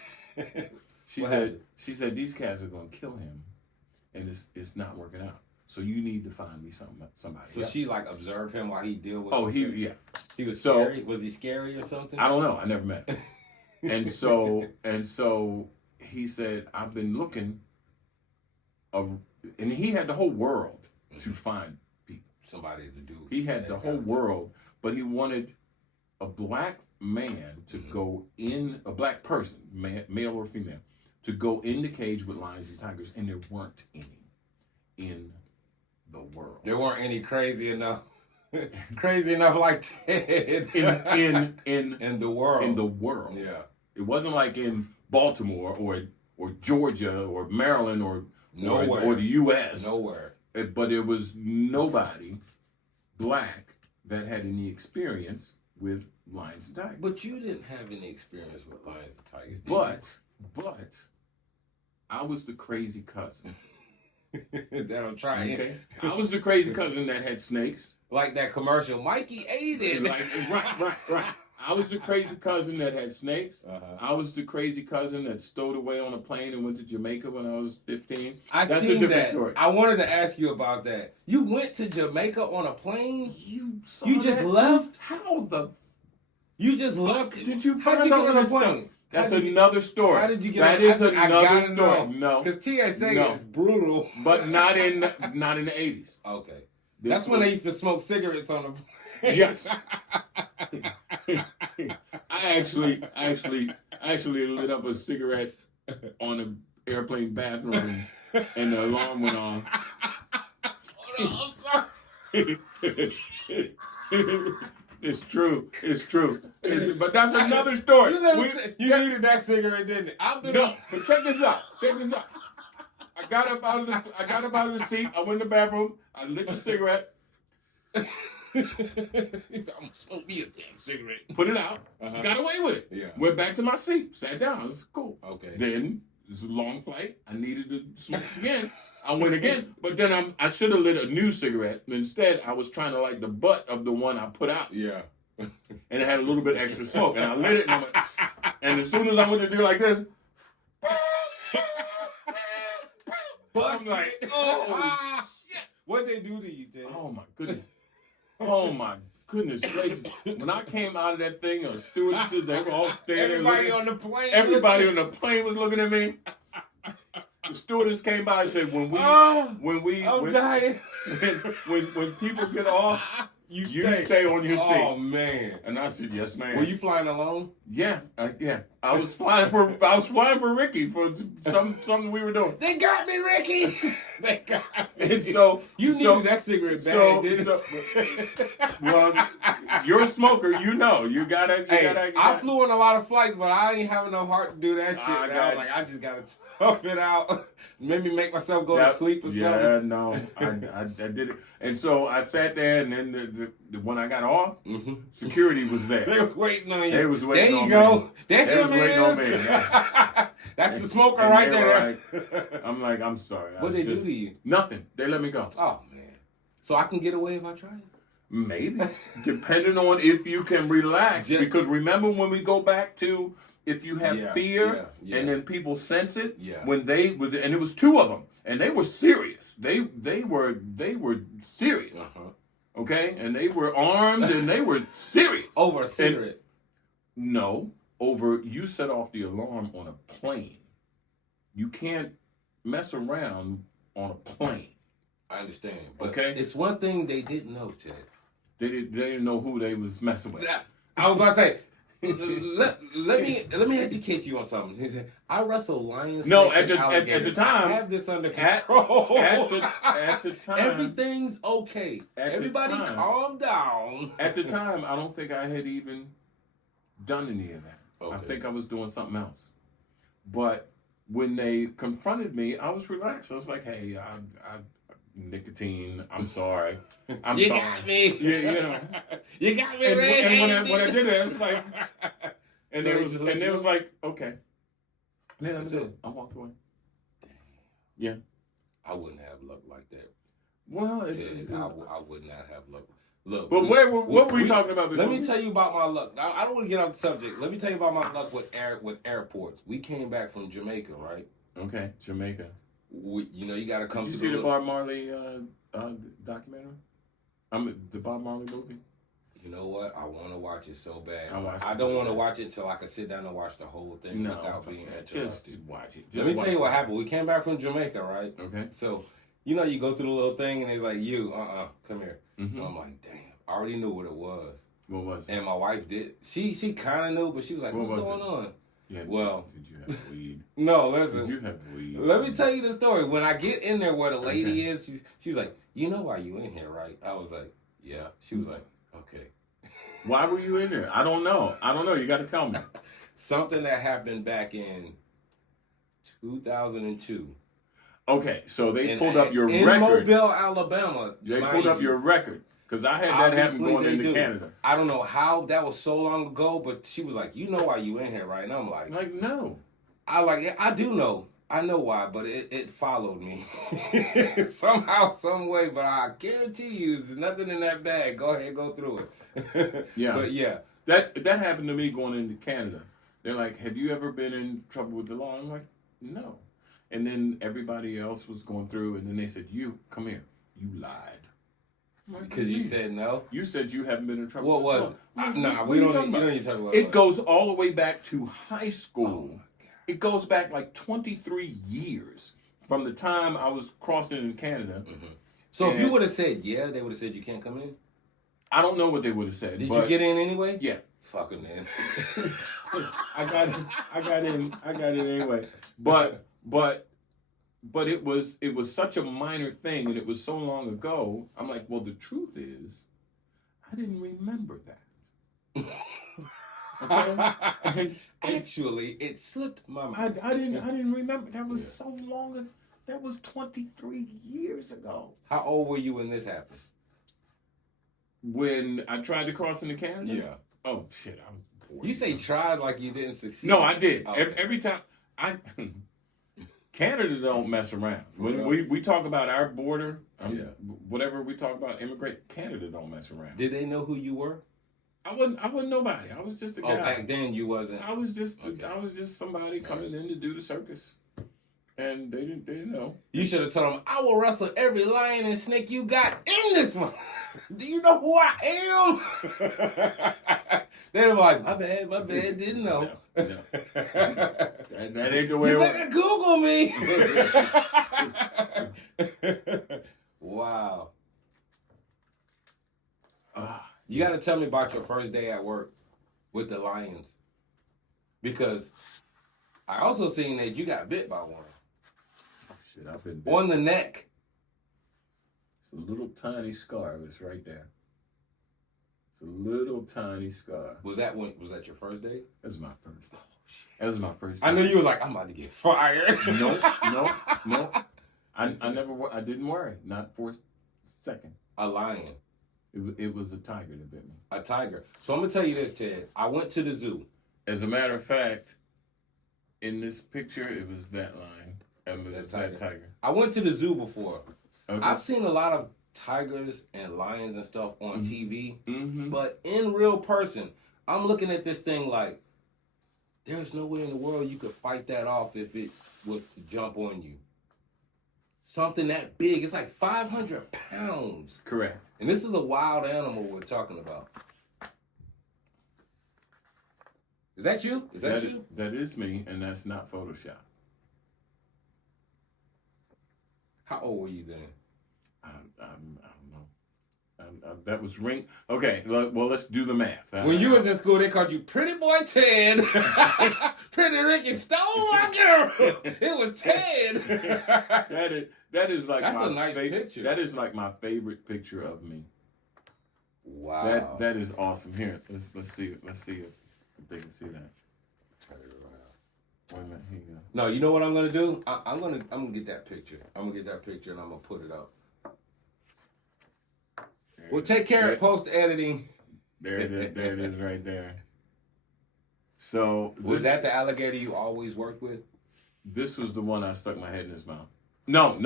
She said these cats are gonna kill him, and it's not working out. So you need to find me somebody. So else. She observed him while he dealt with. Oh, he was scary. Was he scary or something? I don't know. I never met him. and so he said, I've been looking, and he had the whole world to find people. Somebody to do. He had the whole world, but he wanted a black man to go in, a black person, male or female, to go in the cage with lions and tigers, and there weren't any in the world. There weren't any crazy enough like Ted in the world. In the world. Yeah. It wasn't like in Baltimore or Georgia or Maryland or nowhere or the U.S. Nowhere. But there was nobody black that had any experience with lions and tigers. But you didn't have any experience with lions and tigers, did But I was the crazy cousin. That'll try it. Okay. I was the crazy cousin that had snakes. Like that commercial, Mikey ate it. Right. I was the crazy cousin that had snakes. I was the crazy cousin that stowed away on a plane and went to Jamaica when I was 15. That's a different story. I wanted to ask you about that. You went to Jamaica on a plane? You just left? How the... You just left? Did you How'd you get on a plane? That's another story. How did you get that on? Is another story. Know. No. Because TSA is brutal. But not in the 80s. Okay. That's when they used to smoke cigarettes on the plane. Yes. I actually lit up a cigarette on an airplane bathroom and the alarm went on. I'm sorry. It's true. But that's another story. You needed that cigarette, didn't it? No, but check this out. I got up out of the seat. I went in the bathroom. I lit the cigarette. He said, I'm gonna smoke me a damn cigarette. Put it out. Got away with it. Yeah. Went back to my seat. Sat down. It was cool. Okay. Then it was a long flight. I needed to smoke again. I went again, but then I should have lit a new cigarette. Instead, I was trying to light the butt of the one I put out. Yeah. And it had a little bit extra smoke, and I lit it. And as soon as I went to do like this, I'm like, oh shit! What they do to you, Ted? Oh my goodness gracious! When I came out of that thing, the stewardesses, they were all staring. Everybody on the plane. Everybody on the plane was looking at me. The stewardess came by and said, when people get off, you stay on your seat. Oh man! And I said, yes, ma'am. Were you flying alone? Yeah. I was flying for Ricky for something we were doing. They got me, Ricky. They got me. And so you needed that cigarette bag, didn't you? Well, you're a smoker, you know. You gotta. I flew on a lot of flights, but I ain't having no heart to do that shit. I was like, I just gotta tough it out. Maybe make myself go to sleep or something. Yeah, no, I did it. And so I sat there, and then when I got off, security was there. They was waiting on you. They was waiting on me. There you go. There you waiting on me. That's the smoker And right they there. were I'm like, I'm sorry. What they do to you? Nothing. They let me go. Oh man. So I can get away if I try it? Maybe. Depending on if you can relax. Because remember when we go back to if you have fear and then people sense it? Yeah. When they and it was two of them. And they were serious. They were serious. Okay? And they were armed and they were serious. Over a cigarette. No. Over you set off the alarm on a plane. You can't mess around on a plane. I understand. But okay? It's one thing they didn't know, Ted. They didn't know who they was messing with. I was about to say, let me educate you on something. He said, I wrestle lions. No, at the time, I have this under control. At the time, everything's okay. Everybody, calm down. At the time, I don't think I had even done any of that. Okay. I think I was doing something else. But when they confronted me, I was relaxed. I was like, "Hey, I nicotine. I'm sorry. I'm you sorry. Got me. Yeah, you know. You got me. And when I did it, I was like, and so it was like, okay. And then I walked away. Damn. Yeah. I wouldn't have luck like that. Well, I would not have luck. Look, but what were we talking about before? Let me tell you about my luck. I don't want to get off the subject. Let me tell you about my luck with airports. We came back from Jamaica, right? Okay, Jamaica. You got to come. Did you see the Bob Marley documentary? The Bob Marley movie. You know what? I want to watch it so bad. I don't want to watch it until I can sit down and watch the whole thing without being interrupted. Just watch it. Let me tell you what happened. We came back from Jamaica, right? Okay. So, you go through the little thing and it's like, come here. Mm-hmm. So I'm like, damn, I already knew what it was. What was it? And my wife did. She kind of knew, but she was like, what's going on? Yeah, well, did you have weed? No, listen. Did you have weed? Let me tell you the story. When I get in there where the lady is, she was like, you know why you in here, right? I was like, yeah. She was like, okay. Why were you in there? I don't know. You got to tell me. Something that happened back in 2002. Okay, so they pulled up your in record. In Mobile, Alabama. They pulled up your record. Because I had that happen going into Canada. I don't know how that was so long ago, but she was like, you know why you in here, right? And I'm like, no. I do know. I know why, but it followed me. Somehow, some way, but I guarantee you there's nothing in that bag. Go ahead, go through it. Yeah. But yeah. That happened to me going into Canada. They're like, have you ever been in trouble with the law? I'm like, no. And then everybody else was going through, and then they said, come here. You lied. Because you said no? You said you haven't been in trouble. What was it? You don't need to talk about it. It goes all the way back to high school. Oh, it goes back like 23 years from the time I was crossing in Canada. Mm-hmm. So if you would have said yeah, they would have said you can't come in? I don't know what they would have said. Did you get in anyway? Yeah. Fuck it, man. I got in anyway. But it was such a minor thing, and it was so long ago. I'm like, well, the truth is, I didn't remember that. Okay? Actually, it slipped my mind. I didn't remember. That was so long ago. That was 23 years ago. How old were you when this happened? When I tried to cross into Canada? Yeah. Oh shit! I was bored. You say tried like you didn't succeed. No, I did. Okay. Every time Canada don't mess around. When we talk about our border, whatever we talk about immigrant, Canada don't mess around. Did they know who you were? I wasn't nobody. I was just a guy. Oh, back then you wasn't. I was just somebody coming in to do the circus, and they didn't know. You should have told them, I will wrestle every lion and snake you got in this one. Do you know who I am? They were like, my bad, didn't know. No. That ain't the way you it better Google me. Wow. You got to tell me about your first day at work with the lions. Because I also seen that you got bit by one. Oh, shit, I've been bit. On the neck. It's a little tiny scar. It's right there. It's a little tiny scar. Was that your first day? That was my first day. That was my first day. I knew you was like, I'm about to get fired. No. I didn't worry. Not for a second. A lion. It was a tiger that bit me. A tiger. So I'm going to tell you this, Ted. I went to the zoo. As a matter of fact, In this picture, it was that lion. It was that tiger. I went to the zoo before. Okay. I've seen a lot of tigers and lions and stuff on TV, Mm-hmm. but in real person, I'm looking at this thing like, there's no way in the world you could fight that off if it was to jump on you. Something that big, it's like 500 pounds. Correct. And this is a wild animal we're talking about. Is that you? Is that you? That is me, and that's not Photoshop. How old were you then? I don't know. That was ring. Okay, well, let's do the math. When you was in school, they called you Pretty Boy Ted. Pretty Ricky stole my girl. It was Ted. That is like that's my a nice picture. That is like my favorite picture of me. Wow. That is awesome. Here, let's see if they can see that. Turn it around. Wait a minute, here you go. No, you know what I'm gonna do? I'm gonna get that picture. I'm gonna get that picture and I'm gonna put it up. Well, take care of post editing. There it is. There it is, right there. So was that the alligator you always worked with? This was the one I stuck my head in his mouth. No,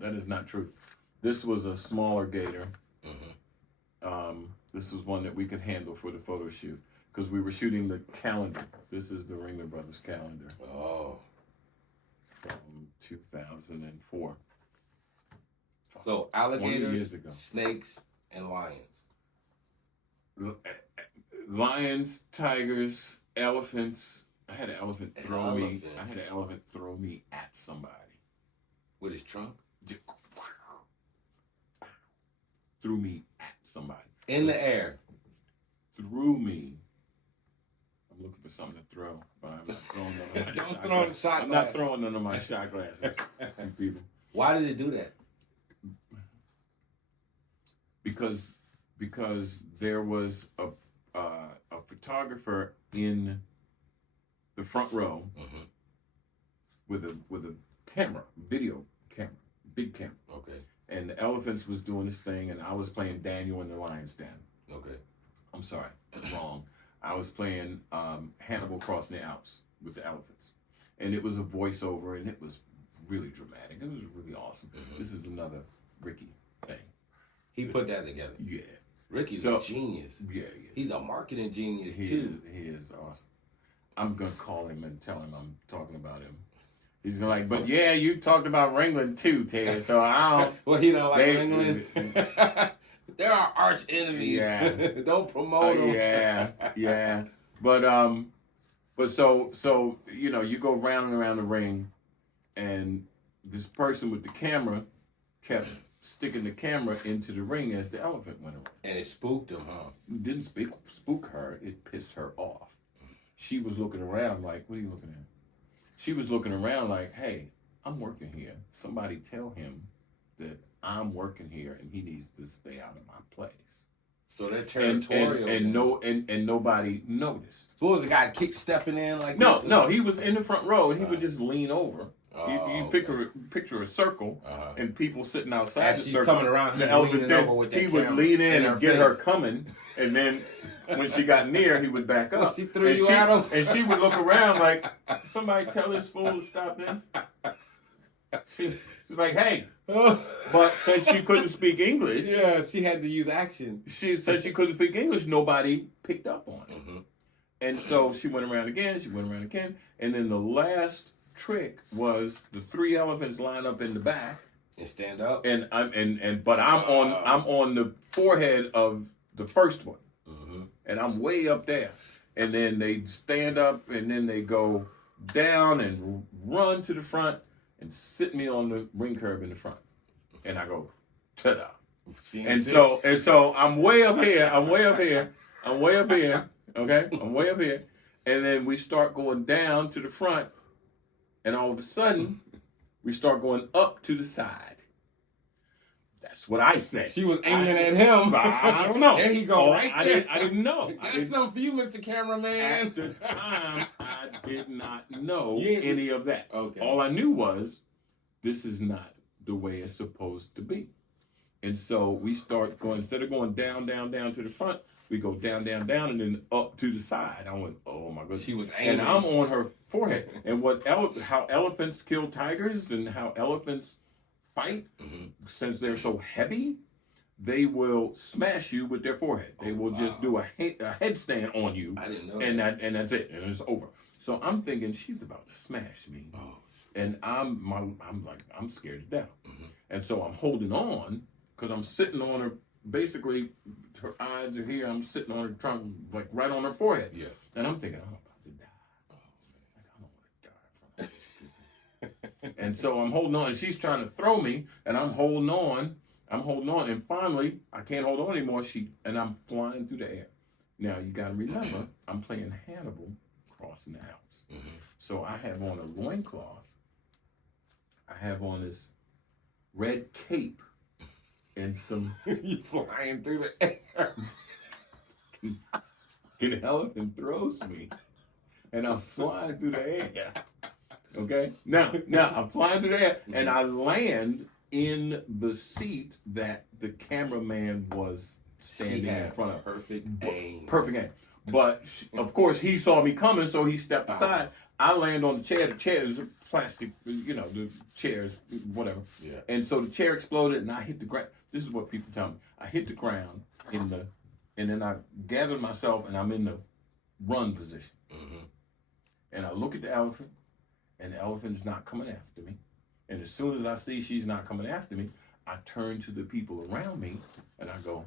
that is not true. This was a smaller gator. Mm-hmm. This was one that we could handle for the photo shoot because we were shooting the calendar. This is the Ringler Brothers calendar. Oh. From 2004. So alligators, snakes, and lions. Lions, tigers, elephants. I had an elephant throw me. I had an elephant throw me at somebody. With his trunk? Threw me at somebody. In the air. Threw me. I'm looking for something to throw, but I'm not throwing none of my Don't throw the shot glass. I'm not throwing none of my shot glasses, you people. Why did it do that? Because there was a photographer in the front row with a camera, video camera, big camera. Okay. And the elephants was doing this thing, and I was playing Daniel in the Lion's Den. Okay. I'm sorry, wrong. I was playing Hannibal crossing the Alps with the elephants, and it was a voiceover, and it was really dramatic. It was really awesome. Mm-hmm. This is another Ricky thing. He put that together. Yeah. Ricky's a genius. Yeah. He's a marketing genius too. He is awesome. I'm gonna call him and tell him I'm talking about him. He's gonna like, but yeah, you talked about Ringling too, Ted. So I don't. Well, he don't like Ringling. They're our arch enemies. Yeah. Don't promote them. Yeah. But so you go round and around the ring, and this person with the camera kept sticking the camera into the ring as the elephant went around. And it spooked him, huh? Didn't spook her. It pissed her off. She was looking around like, what are you looking at? She was looking around like, hey, I'm working here. Somebody tell him that I'm working here and he needs to stay out of my place. So they're territorial. And nobody noticed. So what was the guy stepping in like No, he was in the front row and he would just lean over. You okay. picture a circle and people sitting outside as the she's circle. Coming around, the elephant he would lean in and get her coming, and then when she got near, he would back up. She threw you at him, and she would look around like, somebody tell this fool to stop this. She's like, hey. But since she couldn't speak English, yeah, she had to use action. Since she couldn't speak English, nobody picked up on it. Mm-hmm. And so she went around again, and then the last trick was the three elephants line up in the back and stand up. And I'm on the forehead of the first one. Mm-hmm. And I'm way up there. And then they stand up and then they go down and run to the front and sit me on the ring curb in the front. And I go, ta-da. And so I'm way up here. Okay? I'm way up here. And then we start going down to the front. And all of a sudden, we start going up to the side. That's what I said. She was aiming at him. I don't know. There he go, right there. I didn't know. Got something for you, Mr. Cameraman. At the time, I did not know Yeah. any of that. Okay. All I knew was, this is not the way it's supposed to be. And so we start going, instead of going down to the front, We go down, down, down, and then up to the side. I went, oh my goodness. She was and angry. I'm on her forehead. And how elephants kill tigers and how elephants fight, since they're so heavy, they will smash you with their forehead. They will just do a headstand on you. I didn't know and that's it. And it's over. So I'm thinking she's about to smash me. Oh. And I'm scared to death. And so I'm holding on because I'm sitting on her, basically her eyes are here. I'm sitting on her trunk, like right on her forehead. Yeah. And I'm thinking, I'm about to die. Like, I don't want to die from this. And so I'm holding on, and she's trying to throw me, and I'm holding on. And finally, I can't hold on anymore. And I'm flying through the air. Now, you got to remember, I'm playing Hannibal crossing the Alps. So I have on a loincloth. I have on this red cape and some... You flying through the air. An elephant throws me, and I'm flying through the air. Okay? Now I'm flying through the air, and I land in the seat that the cameraman was standing in front of. Perfect aim. Perfect aim. But, of course, he saw me coming, so he stepped aside. I land on the chair. The chair is plastic, the chairs, whatever. Yeah. And so the chair exploded, and I hit the ground. This is what people tell me. I hit the ground and then I gathered myself, and I'm in the run position. And I look at the elephant, and the elephant is not coming after me. And as soon as I see she's not coming after me, I turn to the people around me, and I go,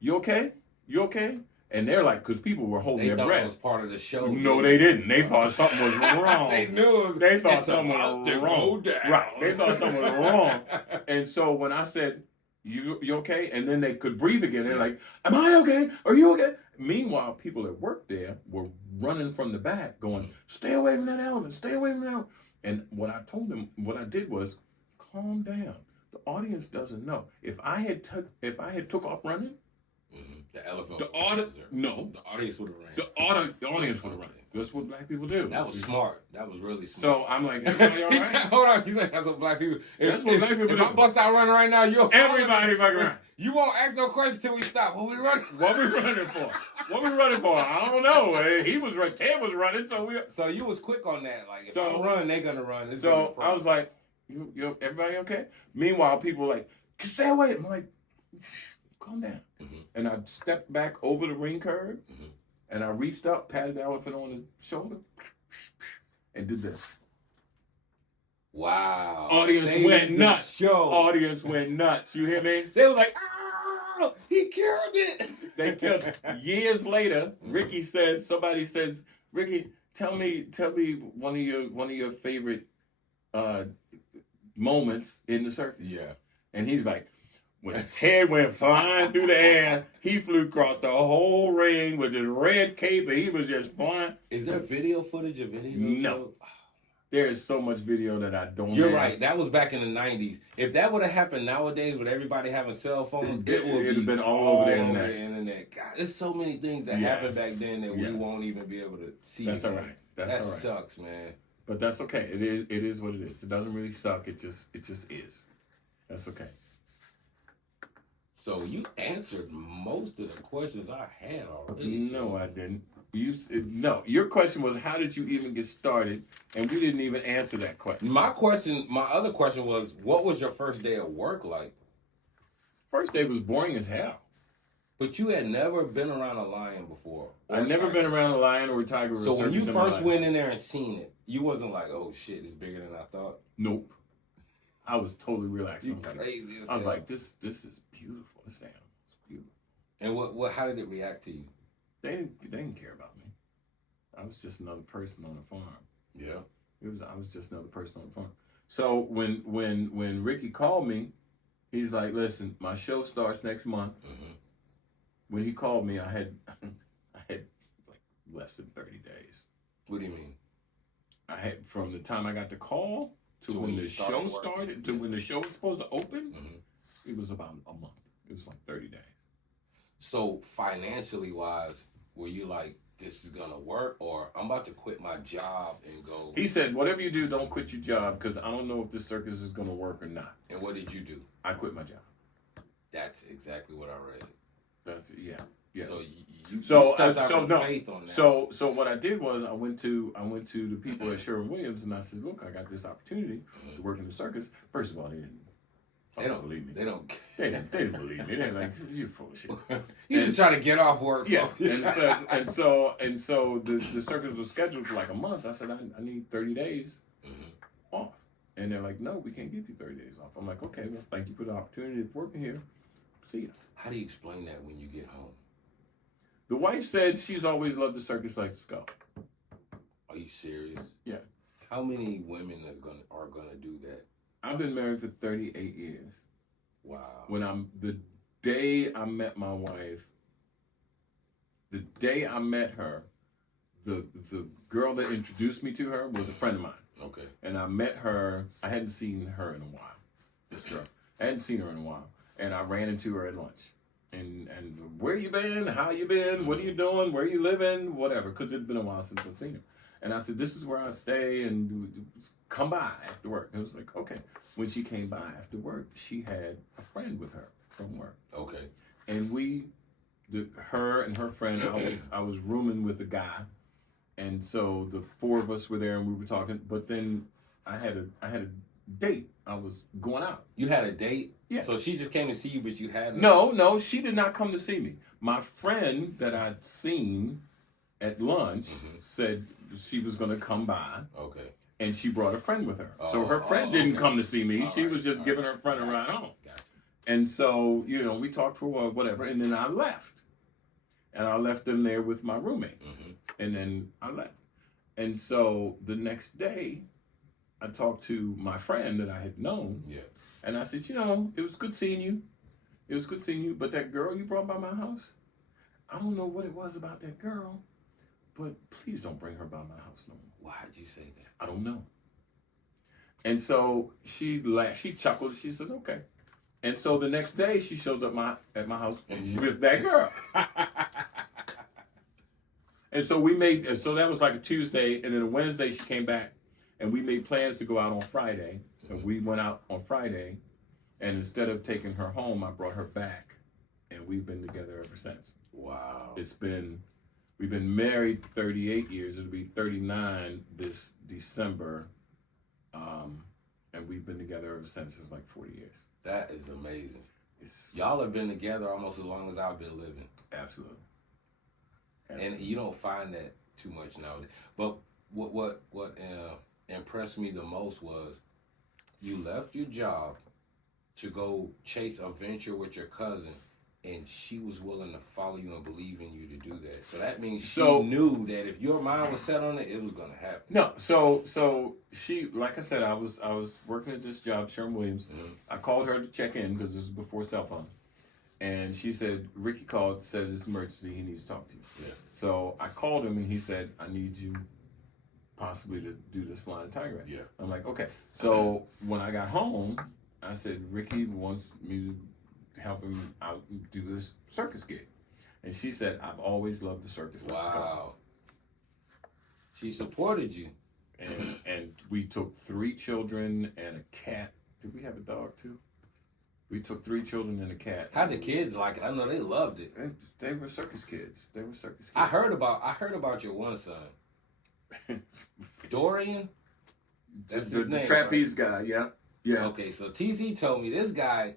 "You okay? You okay?" And they're like, because people were holding their breath. They thought it was part of the show. No, they didn't. They thought something was wrong. They knew. They thought something was wrong. Right. They thought something was wrong. And so when I said, you okay? And then they could breathe again. They're like, am I okay? Are you okay? Meanwhile, people that worked there were running from the back going, stay away from that elephant. Stay away from that elephant. And what I told them, what I did was, calm down. The audience doesn't know. If I had took off running, the elephant. The audience would have ran. The audience would have run. That's what black people do. That was smart. That was really smart. So I'm like, everybody all right? Hold on. He's like, that's what black people. That's what black people do. If I bust out running right now, you'll everybody fucking run. You won't ask no questions till we stop. What we running? What we running for? What we running for? I don't know. He was running. Ted was running. So you was quick on that. Like, if I run, they gonna run. So I was like, you everybody okay? Meanwhile, people were like, stay away. I'm like, shh, calm down. And I stepped back over the ring curve, and I reached up, patted the elephant on his shoulder, and did this. Wow. Audience went nuts. Audience went nuts. You hear me? They were like, oh, he killed it. They killed it. Years later, somebody says, Ricky, tell me one of your favorite moments in the circus. Yeah. And he's like, when Ted went flying through the air, he flew across the whole ring with his red cape, and he was just flying. Is there video footage of any of those? No. There is so much video that I don't You're have. right. That was back in the 90s. If that would have happened nowadays with everybody having cell phones, it would have been all over the internet. God, there's so many things that happened back then that we won't even be able to see. That's all right. That all right. Sucks, man. But that's okay. It is what it is. It doesn't really suck. It just is. That's okay. So you answered most of the questions I had already. No, I didn't. Your question was, how did you even get started? And we didn't even answer that question. My other question was, what was your first day of work like? First day was boring as hell. But you had never been around a lion before. I've never been around a lion or a tiger or a circus. So when you first went in there and seen it, you wasn't like, oh shit, it's bigger than I thought? Nope. I was totally relaxed. I was like, this is beautiful. This animal is beautiful. And how did it react to you? They didn't care about me. I was just another person on the farm. Yeah. I was just another person on the farm. So when Ricky called me, he's like, listen, my show starts next month. When he called me, I had like less than 30 days. What do you mean? I had, from the time I got the call to when the show started, to when the show was supposed to open, it was about a month. It was like 30 days. So financially wise, were you like, this is gonna work, or I'm about to quit my job and go? He said, whatever you do, don't quit your job, because I don't know if this circus is gonna work or not. And what did you do? I quit my job. That's exactly what I read. Yeah. So you So stepped out so with no. faith on that. So what I did was I went to the people at Sherwin-Williams and I said, look, I got this opportunity to work in the circus. First of all, they don't believe me. They don't. They didn't believe me. They're like, you're full of shit. You just trying to get off work. Yeah. and so the circus was scheduled for like a month. I said, I need 30 days off. And they're like, no, we can't give you 30 days off. I'm like, okay, well, thank you for the opportunity of working here. See ya. How do you explain that when you get home? The wife said she's always loved the circus like the skull. Are you serious? Yeah. How many women are gonna do that? I've been married for 38 years. Wow. The day I met my wife, the day I met her, the girl that introduced me to her was a friend of mine. Okay. And I met her, I hadn't seen her in a while, this girl. I hadn't seen her in a while. And I ran into her at lunch. And where you been? How you been? What are you doing? Where you living? Whatever, because it'd been a while since I'd seen her. And I said, this is where I stay, and come by after work. And it was like, okay. When she came by after work, she had a friend with her from work. Okay. And her and her friend, I was rooming with a guy, and so the four of us were there and we were talking. But then I had a date. I was going out. You had a date? Yeah. So she just came to see you, but you had No, she did not come to see me. My friend that I'd seen at lunch said she was going to come by. Okay. And she brought a friend with her. So her friend didn't come to see me. She was just giving her friend a ride home. Gotcha. And so, we talked for a while, whatever. And then I left. And I left them there with my roommate. And then I left. And so the next day, I talked to my friend that I had known. Yeah. And I said, it was good seeing you. It was good seeing you. But that girl you brought by my house, I don't know what it was about that girl, but please don't bring her by my house no more. Why'd you say that? I don't know. And so she laughed, she chuckled, she said, okay. And so the next day she shows up at my house with that girl. And so so that was like a Tuesday, and then a Wednesday she came back, and we made plans to go out on Friday. And we went out on Friday, and instead of taking her home, I brought her back, and we've been together ever since. Wow. We've been married 38 years. It'll be 39 this December. And we've been together ever since. It's like 40 years. That is amazing. Y'all have been together almost as long as I've been living. Absolutely. And you don't find that too much nowadays. But what impressed me the most was you left your job to go chase a venture with your cousin, and she was willing to follow you and believe in you to do that. So that means she knew that if your mind was set on it, it was going to happen. No, so she, like I said, I was working at this job, Sherwin-Williams. I called her to check in because this was before cell phone. And she said, Ricky called, said it's an emergency, he needs to talk to you. Yeah. So I called him and he said, I need you possibly to do this Lion Tiger act. Yeah. I'm like, okay. So when I got home, I said, Ricky wants me to help him out and do this circus gig. And she said, I've always loved the circus. Let's go. She supported you. And we took 3 children and a cat. Did we have a dog too? We took 3 children and a cat. How the kids like it? I know they loved it. They were circus kids. I heard about your one son. Dorian? That's his name, the trapeze right? guy, yeah. Okay, so TZ told me this guy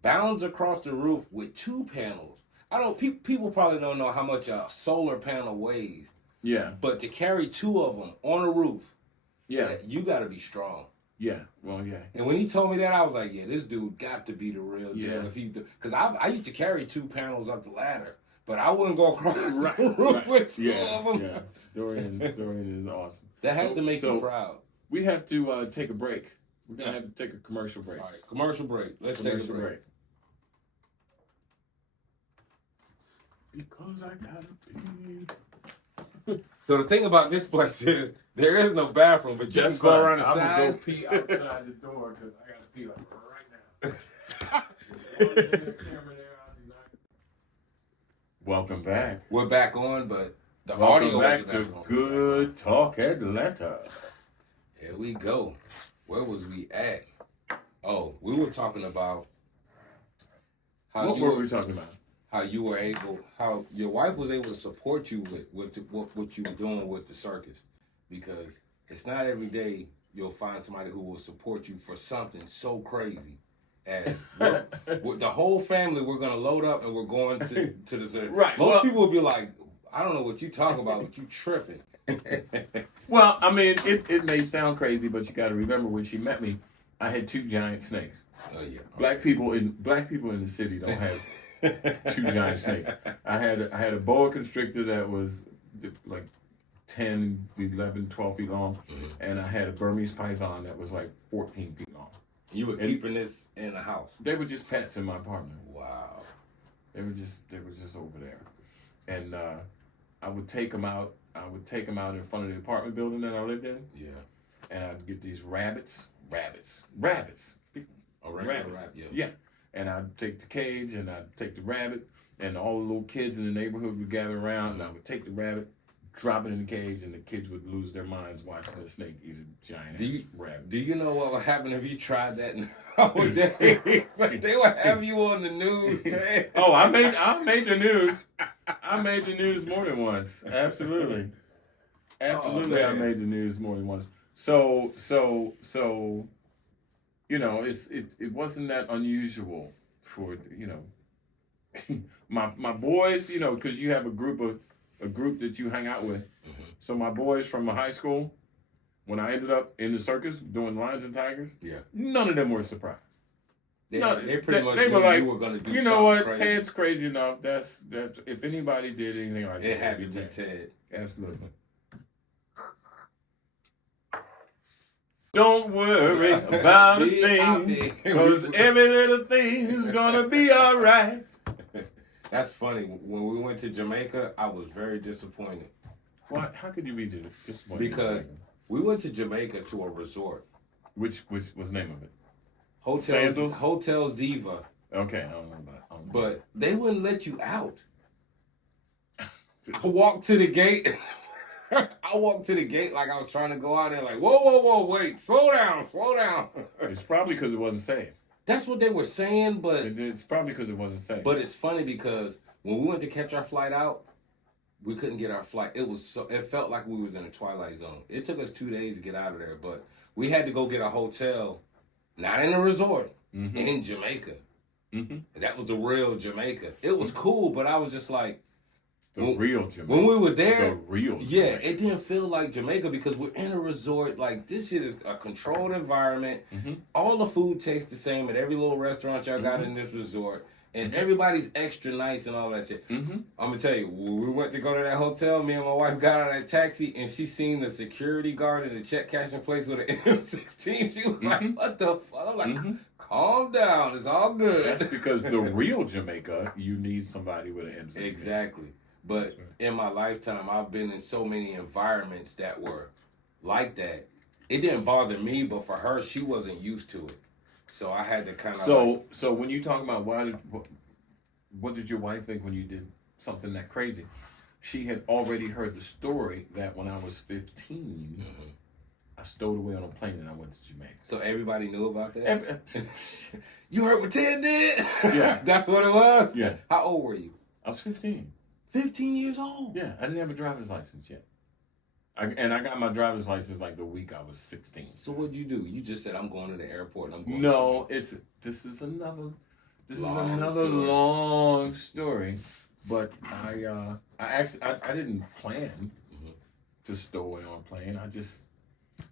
bounds across the roof with 2 panels. People probably don't know how much a solar panel weighs. Yeah. But to carry 2 of them on a roof, yeah, you got to be strong. Yeah, well, yeah. And when he told me that, I was like, yeah, this dude got to be the real deal. If he's because I used to carry 2 panels up the ladder, but I wouldn't go across the roof with 2 of them. Yeah, Dorian is awesome. That has to make you proud. We have to take a break. We're going to have to take a commercial break. All right, commercial break. Let's take a break. Because I got to pee. So the thing about this place is there is no bathroom, but you just go around the side. I'm going to go pee outside the door because I got to pee like right now. Welcome back. We're back on, but the Welcome audio back to Good Talk Atlanta. Here we go. Where was we at? Oh, we were talking about what were we talking about? how your wife was able to support you with what you were doing with the circus, because it's not every day you'll find somebody who will support you for something so crazy as with the whole family. We're gonna load up and we're going to the circus. Right. Most people will be like, I don't know what you talking about, but you tripping. Well, I mean, it may sound crazy, but you got to remember when she met me, I had 2 giant snakes. Oh yeah. Black people in the city don't have 2 giant snakes. I had a boa constrictor that was like 10, 11, 12 feet long, and I had a Burmese python that was like 14 feet long. You were keeping this in the house? They were just pets in my apartment. Wow. They were just over there, and I would take them out. I would take them out in front of the apartment building that I lived in. Yeah. And I'd get these rabbits. A regular Rabbits. rabbit, yeah. Yeah. And I'd take the cage and I'd take the rabbit, and all the little kids in the neighborhood would gather around, and I would take the rabbit, drop it in the cage, and the kids would lose their minds watching the snake eat a giant rabbit. Do you know what would happen if you tried that nowadays? They would have you on the news. Oh, I made the news. I made the news more than once. Absolutely. Absolutely, I made the news more than once. So, you know, it wasn't that unusual for, you know, my boys, you know, because you have a group that you hang out with. Mm-hmm. So my boys from my high school, when I ended up in the circus doing lions and tigers, none of them were surprised. They pretty much they knew were like, you were going to do. You know what? Crazy. Ted's crazy enough. That's if anybody did anything like that, it had to be Ted. Absolutely. Don't worry about a thing, because every little thing is gonna be all right. That's funny. When we went to Jamaica, I was very disappointed. What? How could you be disappointed? Because we went to Jamaica to a resort. Which was the name of it? Hotel Ziva. Okay, I don't know about it. But they wouldn't let you out. I walked to the gate. I walked to the gate like I was trying to go out there like, whoa, wait, slow down. It's probably because it wasn't safe. That's what they were saying, but... It's probably because it wasn't safe. But it's funny because when we went to catch our flight out, we couldn't get our flight. It felt like we was in a twilight zone. It took us 2 days to get out of there, but we had to go get a hotel, not in a resort, in Jamaica. Mm-hmm. That was the real Jamaica. It was cool, but I was just like... real Jamaica. When we were there, the real Jamaica. Yeah, it didn't feel like Jamaica because we're in a resort. Like, this shit is a controlled environment. Mm-hmm. All the food tastes the same at every little restaurant y'all got in this resort. And everybody's extra nice and all that shit. Mm-hmm. I'm going to tell you, when we went to go to that hotel, me and my wife got out of that taxi, and she seen the security guard in the check cashing place with an M16. She was like, what the fuck? I'm like, calm down. It's all good. That's because the real Jamaica, you need somebody with an M16. Exactly. But in my lifetime, I've been in so many environments that were like that. It didn't bother me, but for her, she wasn't used to it. So I had to kind of... So when you talk about what did your wife think when you did something that crazy? She had already heard the story that when I was 15, I stowed away on a plane and I went to Jamaica. So everybody knew about that? You heard what Ted did? Yeah. That's what it was? Yeah. How old were you? I was 15. 15 years old? Yeah, I didn't have a driver's license yet. I got my driver's license like the week I was 16. So what'd you do? You just said, I'm going to the airport. And I'm going No, this is another long story. But I didn't plan to stow away on a plane.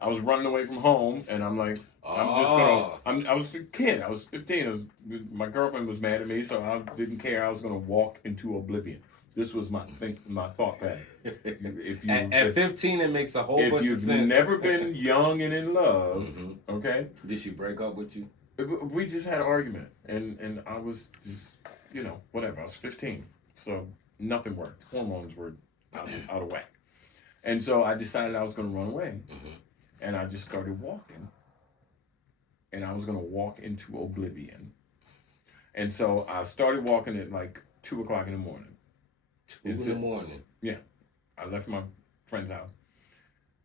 I was running away from home, and I'm like, I was a kid. I was 15. My girlfriend was mad at me, so I didn't care. I was gonna walk into oblivion. This was my thought pattern. At 15, it makes a whole bunch of sense. If you've never been young and in love, okay? Did she break up with you? We just had an argument, and I was just, whatever. I was 15, so nothing worked. Hormones were out of whack. And so I decided I was going to run away, and I just started walking, and I was going to walk into oblivion. And so I started walking at like 2 o'clock in the morning. 2 in the morning? Yeah. I left my friend's house.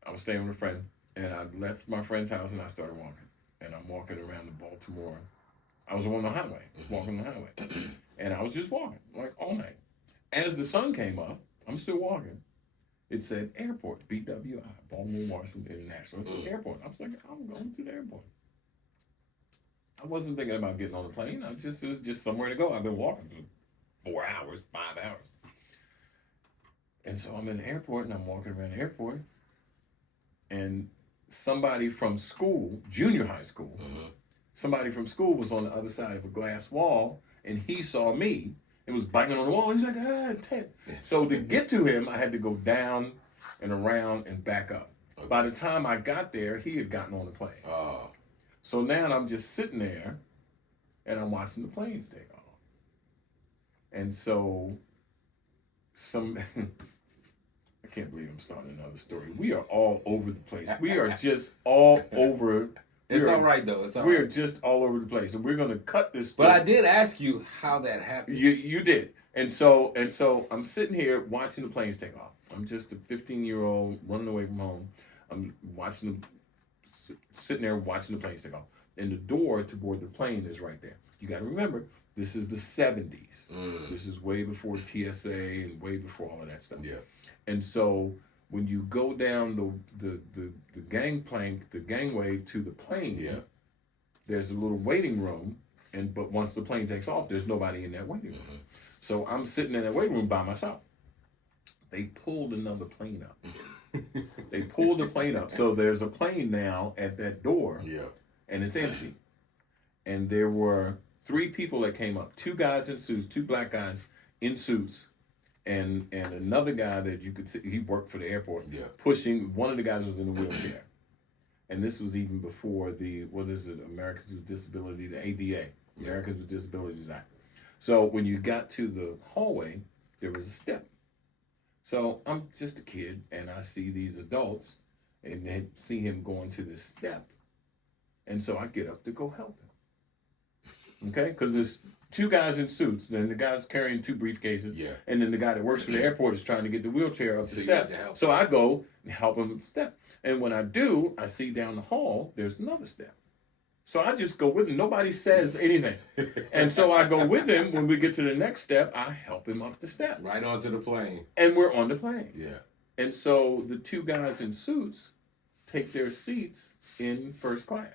I was staying with a friend, and I left my friend's house, and I started walking. And I'm walking around the Baltimore. I was on the highway, walking the highway. And I was just walking, like all night. As the sun came up, I'm still walking. It said airport, BWI, Baltimore Washington International. It said airport. I was like, I'm going to the airport. I wasn't thinking about getting on the plane. It was just somewhere to go. I've been walking for 4 hours, 5 hours. And so I'm in the airport and I'm walking around the airport. And somebody from school, junior high school, somebody from school was on the other side of a glass wall and he saw me and was banging on the wall. He's like, Ted. So to get to him, I had to go down and around and back up. Okay. By the time I got there, he had gotten on the plane. So now I'm just sitting there and I'm watching the planes take off. And so I can't believe I'm starting another story. We are all over the place. We are just all over. It's all right, though. It's all right. We're just all over the place. And we're going to cut this story. But I did ask you how that happened. You did. And so I'm sitting here watching the planes take off. I'm just a 15-year-old running away from home. I'm sitting there watching the planes take off. And the door to board the plane is right there. You got to remember, this is the 70s. This is way before TSA and way before all of that stuff. Yeah. And so when you go down the gangplank, the gangway to the plane, there's a little waiting room. But once the plane takes off, there's nobody in that waiting room. So I'm sitting in that waiting room by myself. They pulled another plane up. They pulled the plane up. So there's a plane now at that door. Yeah. And it's empty. And there were 3 people that came up. 2 guys in suits, 2 black guys in suits. And another guy that you could see, he worked for the airport, pushing, one of the guys was in a wheelchair. And this was even before Americans with Disability, the ADA, Americans with Disabilities Act. So when you got to the hallway, there was a step. So I'm just a kid, and I see these adults, and they see him going to this step. And so I get up to go help him. Okay? Because there's 2 guys in suits, then the guy's carrying 2 briefcases, and then the guy that works for the airport is trying to get the wheelchair up the step. So I go and help him step. And when I do, I see down the hall, there's another step. So I just go with him. Nobody says anything. And so I go with him. When we get to the next step, I help him up the step. Right onto the plane. And we're on the plane. Yeah. And so the 2 guys in suits take their seats in first class.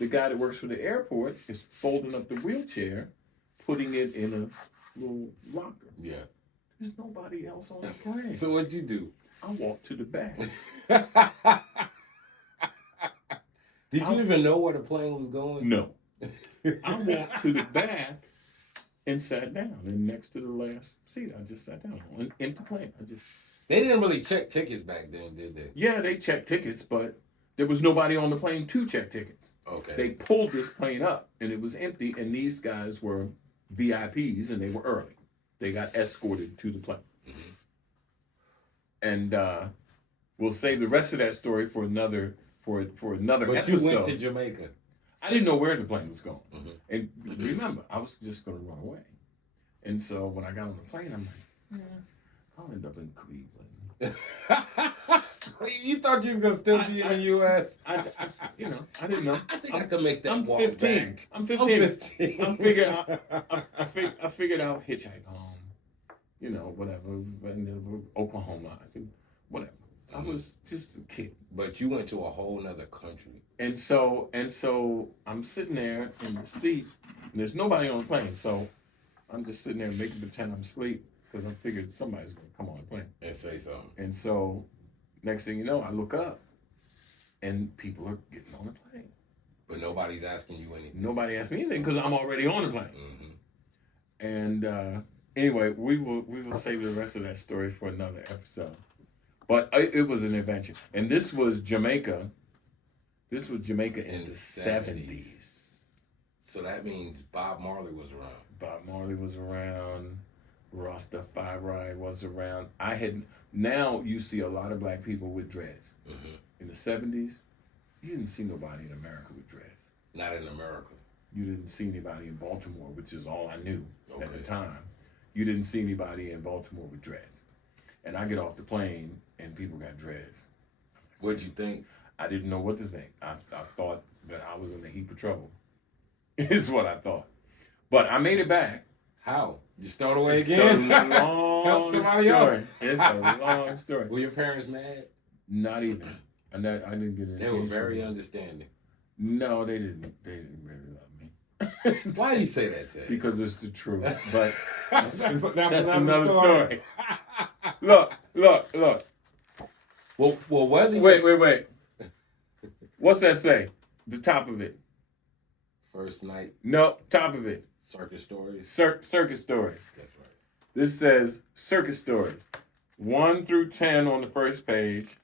The guy that works for the airport is folding up the wheelchair, putting it in a little locker. Yeah. There's nobody else on the plane. So what'd you do? I walked to the back. Did you even know where the plane was going? No. I walked to the back and sat down. And next to the last seat, I just sat down on the plane. They didn't really check tickets back then, did they? Yeah, they checked tickets, but there was nobody on the plane to check tickets. Okay. They pulled this plane up, and it was empty, and these guys were VIPs, and they were early. They got escorted to the plane. And we'll save the rest of that story for another episode. But you went to Jamaica. I didn't know where the plane was going. And remember, I was just going to run away. And so when I got on the plane, I'm like, I'll end up in Cleveland. You thought you was going to still be in the U.S.? I didn't know. I think I could make that I'm walk 15. back. I'm 15. I figured out hitchhike home, whatever, Oklahoma, whatever. I was just a kid. But you went to a whole nother country. And so I'm sitting there in the seat, and there's nobody on the plane. So I'm just sitting there making pretend I'm asleep because I figured somebody's going to come on the plane. And say something. And so next thing you know, I look up, and people are getting on the plane. But nobody's asking you anything. Nobody asked me anything because I'm already on the plane. And anyway, we will save the rest of that story for another episode. But it was an adventure. And this was Jamaica. This was Jamaica in the 70s. So that means Bob Marley was around. Bob Marley was around. Rastafari was around. Now you see a lot of black people with dreads. In the 70s, you didn't see nobody in America with dreads. Not in America. You didn't see anybody in Baltimore, which is all I knew at the time. You didn't see anybody in Baltimore with dreads. And I get off the plane, and people got dreads. What'd you think? I didn't know what to think. I thought that I was in a heap of trouble, is what I thought. But I made it back, How? You start away It's again? a long Help somebody story. else. It's a long story. Were your parents mad? Not even. I didn't get it. They were very understanding. No, they didn't. They didn't really love me. Why do you say that, Ted? Because it's the truth. But that's another story. Look. Well, whether Wait. What's that say? The top of it. First night. No, top of it. Circus stories. Circus stories. That's right. This says circus stories. 1 through 10 on the first page.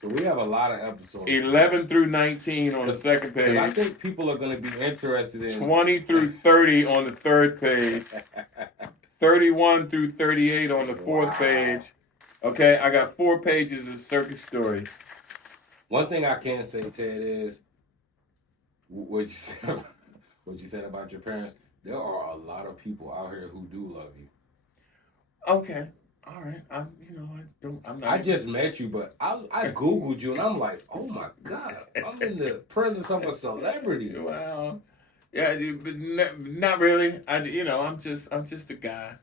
So we have a lot of episodes. 11 through 19 on the second page. I think people are going to be interested in 20 through 30 on the third page. 31 through 38 on the fourth page. Okay, I got 4 pages of circus stories. One thing I can say, Ted, is what you said about your parents. There are a lot of people out here who do love you. Okay, all right. I just met you, but I Googled you and I'm like, oh my God, I'm in the presence of a celebrity. Well, yeah, but not really. I'm just a guy.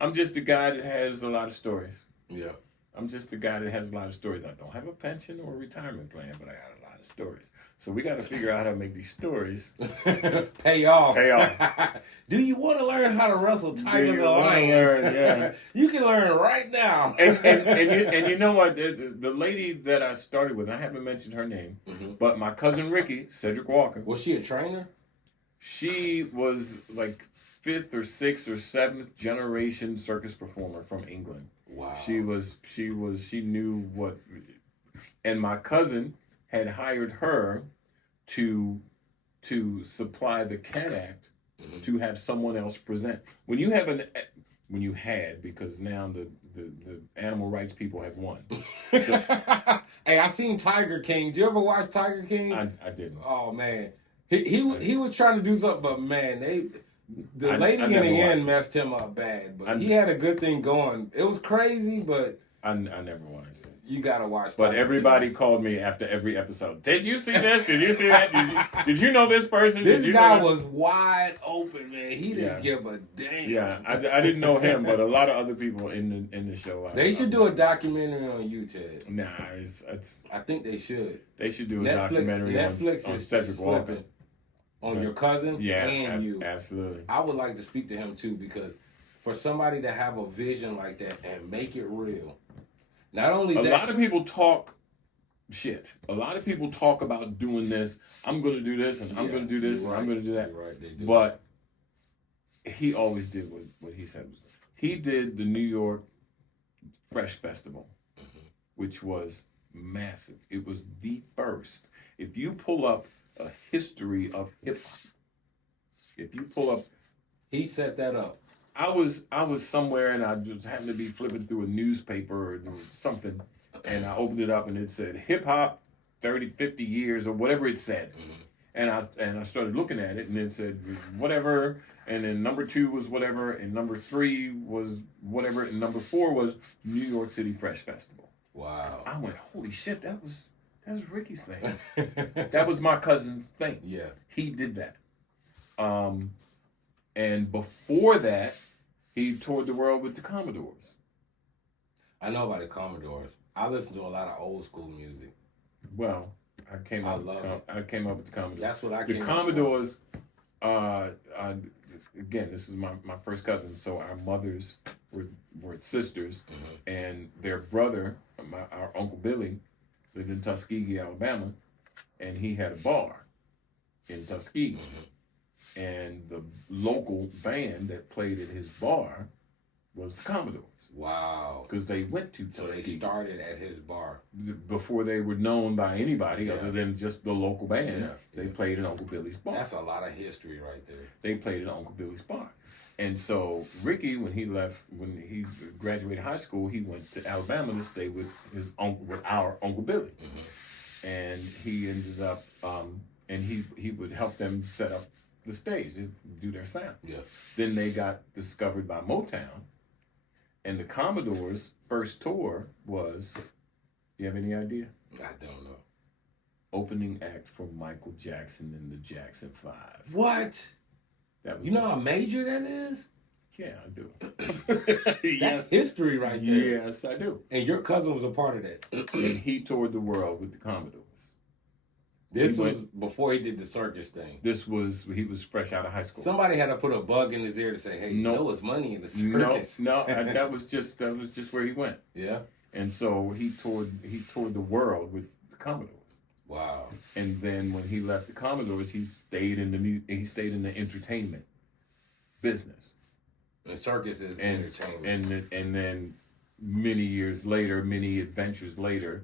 I'm just a guy that has a lot of stories. Yeah. I'm just a guy that has a lot of stories. I don't have a pension or a retirement plan, but I got a lot of stories. So we got to figure out how to make these stories pay off. Do you want to learn how to wrestle tigers or lions? Yeah. You can learn right now. and you know what? The lady that I started with, I haven't mentioned her name, but my cousin Ricky, Cedric Walker. Was she a trainer? She was like 5th or 6th or 7th generation circus performer from England. Wow. She knew what, and my cousin had hired her to supply the Cat Act to have someone else present. When you had, because now the animal rights people have won. So, hey, I seen Tiger King. Did you ever watch Tiger King? I didn't. Oh man, he was trying to do something, but man, the lady in the end messed him up bad. But he had a good thing going. It was crazy, but I never watched it. You gotta watch. But everybody called me after every episode. Did you see this? Did you see that? Did you know this person? This guy was wide open, man. He didn't give a damn. Yeah, I didn't know him, but a lot of other people in the show. They should do a documentary on you, Ted. Nah, I think they should. They should do a documentary on Cedric Walker. On your cousin and you. Absolutely. I would like to speak to him too, because for somebody to have a vision like that and make it real. Not only that, a lot of people talk shit. A lot of people talk about doing this. I'm going to do this, and I'm going to do this, and I'm going to do that. Right, they do. But he always did what he said. He did the New York Fresh Festival, which was massive. It was the first. If you pull up a history of hip hop, he set that up. I was somewhere and I just happened to be flipping through a newspaper or something, and I opened it up and it said hip hop 30, 50 years or whatever it said. And I started looking at it and it said whatever, and then number 2 was whatever, and number 3 was whatever, and number 4 was New York City Fresh Festival. Wow. I went, holy shit, that was Ricky's thing. That was my cousin's thing. Yeah. He did that. And before that, he toured the world with the Commodores. I know about the Commodores. I listen to a lot of old school music. Well, I came up with the Commodores. That's what I came up with. The Commodores, again, this is my first cousin, so our mothers were sisters, and their brother, our Uncle Billy, lived in Tuskegee, Alabama, and he had a bar in Tuskegee. And the local band that played at his bar was the Commodores. Wow. Because they went to Tuskegee. So they started at his bar. Before they were known by anybody other than just the local band. They played at Uncle Billy's bar. That's a lot of history right there. They played at Uncle Billy's bar. And so Ricky, when he graduated high school, he went to Alabama to stay with our Uncle Billy. And he ended up, and he would help them set up the stage, do their sound. Yeah. Then they got discovered by Motown, and the Commodores' first tour was, you have any idea? I don't know. Opening act for Michael Jackson and the Jackson 5. What? That was you know how major that is? Yeah, I do. That's Yes. history right there. Yes, I do. And your cousin was a part of that. And he toured the world with the Commodores. This He was went- before he did the circus thing. He was fresh out of high school. Somebody had to put a bug in his ear to say, "Hey, you know it's money in the circus." That was just where he went. Yeah. And so he toured the world with the Commodores. Wow. And then when he left the Commodores, he stayed in the entertainment business. And circus is entertainment. And then many adventures later,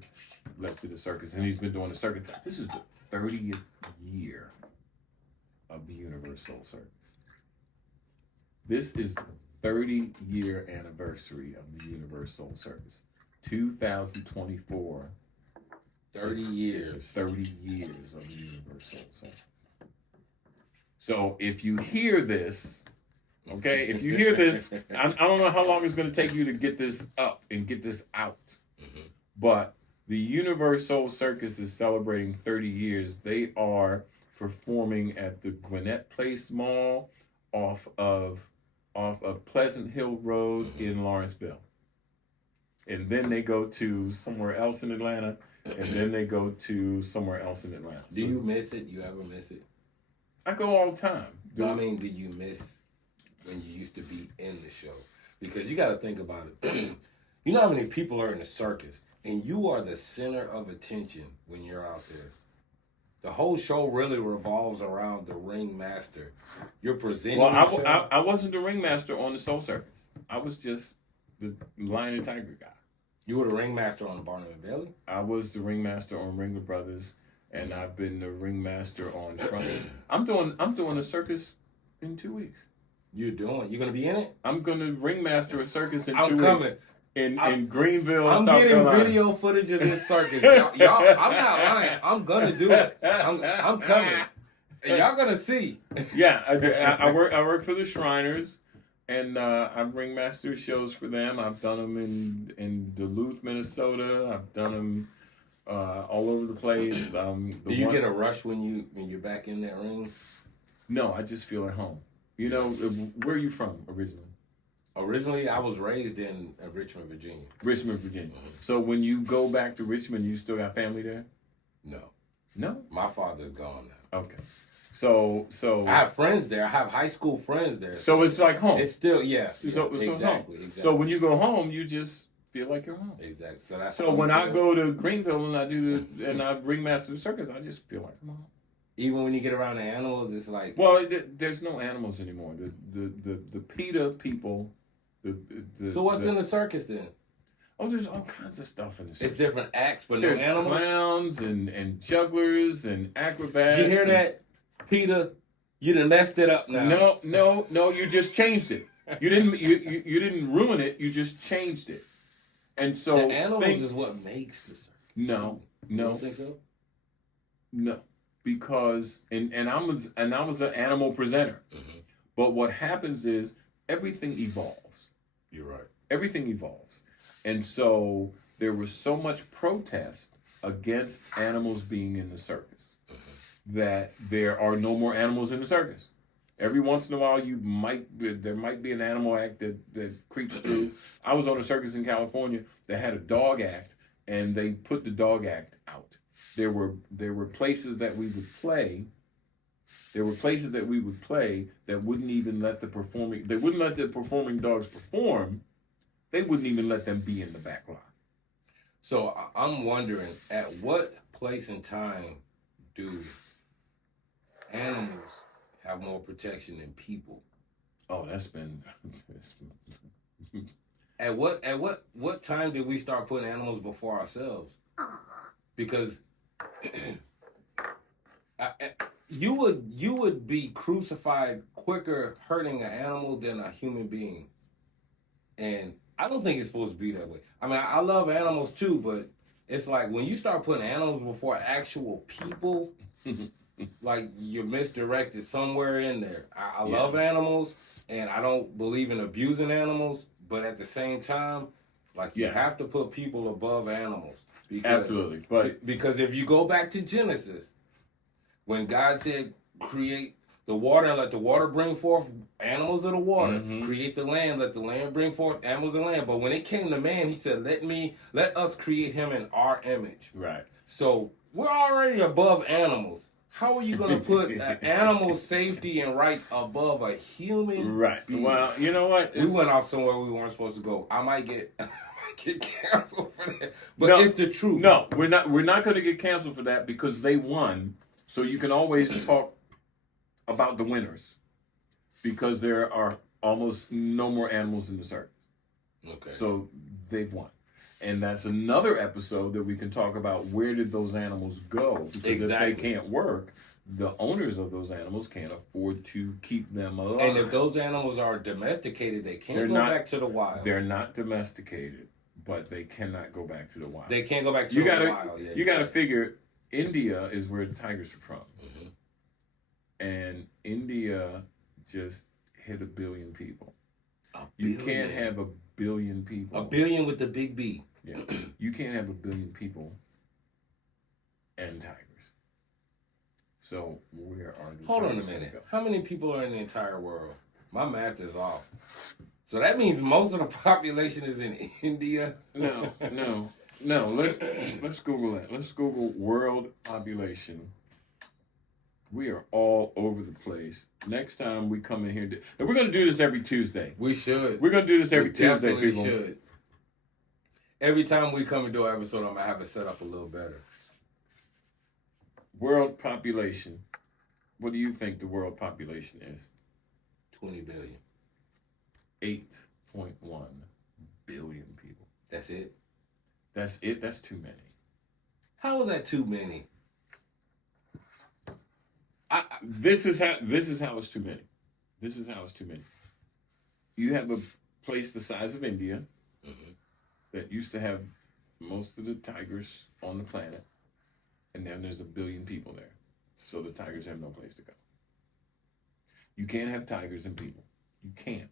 left to the circus, and he's been doing the circus. This is the 30th year of the Universal Circus. This is the 30-year anniversary of the Universal Circus. 2024. 30 years. 30 years of the Universal Circus. So if you hear this, okay, I don't know how long it's going to take you to get this up and get this out. Mm-hmm. But the Universal Circus is celebrating 30 years. They are performing at the Gwinnett Place Mall off of Pleasant Hill Road in Lawrenceville. And then they go to somewhere else in Atlanta, and then they go to somewhere else in Atlanta. Do you miss it? You ever miss it? I go all the time. But I mean, do you miss when you used to be in the show? Because you got to think about it. You know how many people are in the circus, and you are the center of attention when you're out there. The whole show really revolves around the ringmaster. You're presenting. Well, the show. I wasn't the ringmaster on the Soul Circus. I was just the lion and tiger guy. You were the ringmaster on Barnum Bailey? I was the ringmaster on Ringler Brothers, and I've been the ringmaster on Shrunk. I'm doing a circus in 2 weeks. You're gonna be in it? I'm gonna ringmaster a circus in 2 I'm weeks. coming. In Greenville, I'm South getting Carolina. video footage of this circus. Y'all, I'm not lying. I'm gonna do it. I'm coming. And y'all gonna see. Yeah, I work for the Shriners, and I ringmaster shows for them. I've done them in Duluth, Minnesota. I've done them all over the place. Do you get a rush when you're back in that ring? No, I just feel at home. You know, where are you from originally? Originally, I was raised in Richmond, Virginia. Richmond, Virginia. Mm-hmm. So when you go back to Richmond, you still got family there? No. No? My father's gone now. Okay. So I have friends there. I have high school friends there. So it's like home. It's still, yeah. So exactly, it's home. exactly. So when you go home, you just feel like you're home. Exactly. So when I go to Greenville and I ringmaster the circus, I just feel like I'm home. Even when you get around the animals, it's like... Well, there's no animals anymore. The PETA people... So what's in the circus then? Oh, there's all kinds of stuff in the circus. It's different acts, but There's no animals? clowns and jugglers and acrobats. Did you hear that, Peter? You done messed it up now. No, you just changed it. You didn't ruin it, you just changed it. And so... The animals is what makes the circus. No. You don't think so? No. Because... And I was an animal presenter. Mm-hmm. But what happens is everything evolves. You're right. Everything evolves. And so there was so much protest against animals being in the circus that there are no more animals in the circus. Every once in a while, there might be an animal act that creeps through. I was on a circus in California that had a dog act, and they put the dog act out. There were places that we would play. There were places that we would play that wouldn't even let the performing dogs perform. They wouldn't even let them be in the back line. So I'm wondering, at what place and time do animals have more protection than people? Oh, that's been... At what time did we start putting animals before ourselves? Because you would be crucified quicker hurting an animal than a human being. And I don't think it's supposed to be that way. I mean, I love animals too, but it's like when you start putting animals before actual people, like you're misdirected somewhere in there. I love animals, and I don't believe in abusing animals, but at the same time, like you have to put people above animals. Absolutely. But because if you go back to Genesis, when God said create the water and let the water bring forth animals of the water. Mhm. Create the land, let the land bring forth animals of the land. But when it came to man, he said, let us create him in our image. Right. So we're already above animals. How are you going to put animal safety and rights above a human Right. being? Well, you know what? We went off somewhere we weren't supposed to go. I might get canceled for that. But No, it's the truth. No, we're not going to get canceled for that because they won. So you can always talk about the winners because there are almost no more animals in the circus. Okay. So they've won. And that's another episode that we can talk about where did those animals go? Because Exactly. if they can't work, the owners of those animals can't afford to keep them alive. And if those animals are domesticated, they can't go back to the wild. They're not domesticated, but they cannot go back to the wild. They can't go back to the wild. Yeah, you got to figure India is where the tigers are from. Mm-hmm. And India just hit 1 billion people. You can't have 1 billion people. 1 billion with the big B. Yeah. You can't have 1 billion people and tigers. So where are the Hold on a tigers minute. gonna go? How many people are in the entire world? My math is off. So that means most of the population is in India? No. Let's Google it. Let's Google world population. We are all over the place. Next time we come in here, and we're going to do this every Tuesday. We should. We're going to do this every Tuesday, definitely people. Should. Every time we come and do an episode, I'm going to have it set up a little better. World population. What do you think the world population is? 20 billion. 8.1 billion people. That's it? That's it? That's too many. How is that too many? This is how it's too many. This is how it's too many. You have a place the size of India that used to have most of the tigers on the planet, and then there's 1 billion people there. So the tigers have no place to go. You can't have tigers and people. You can't.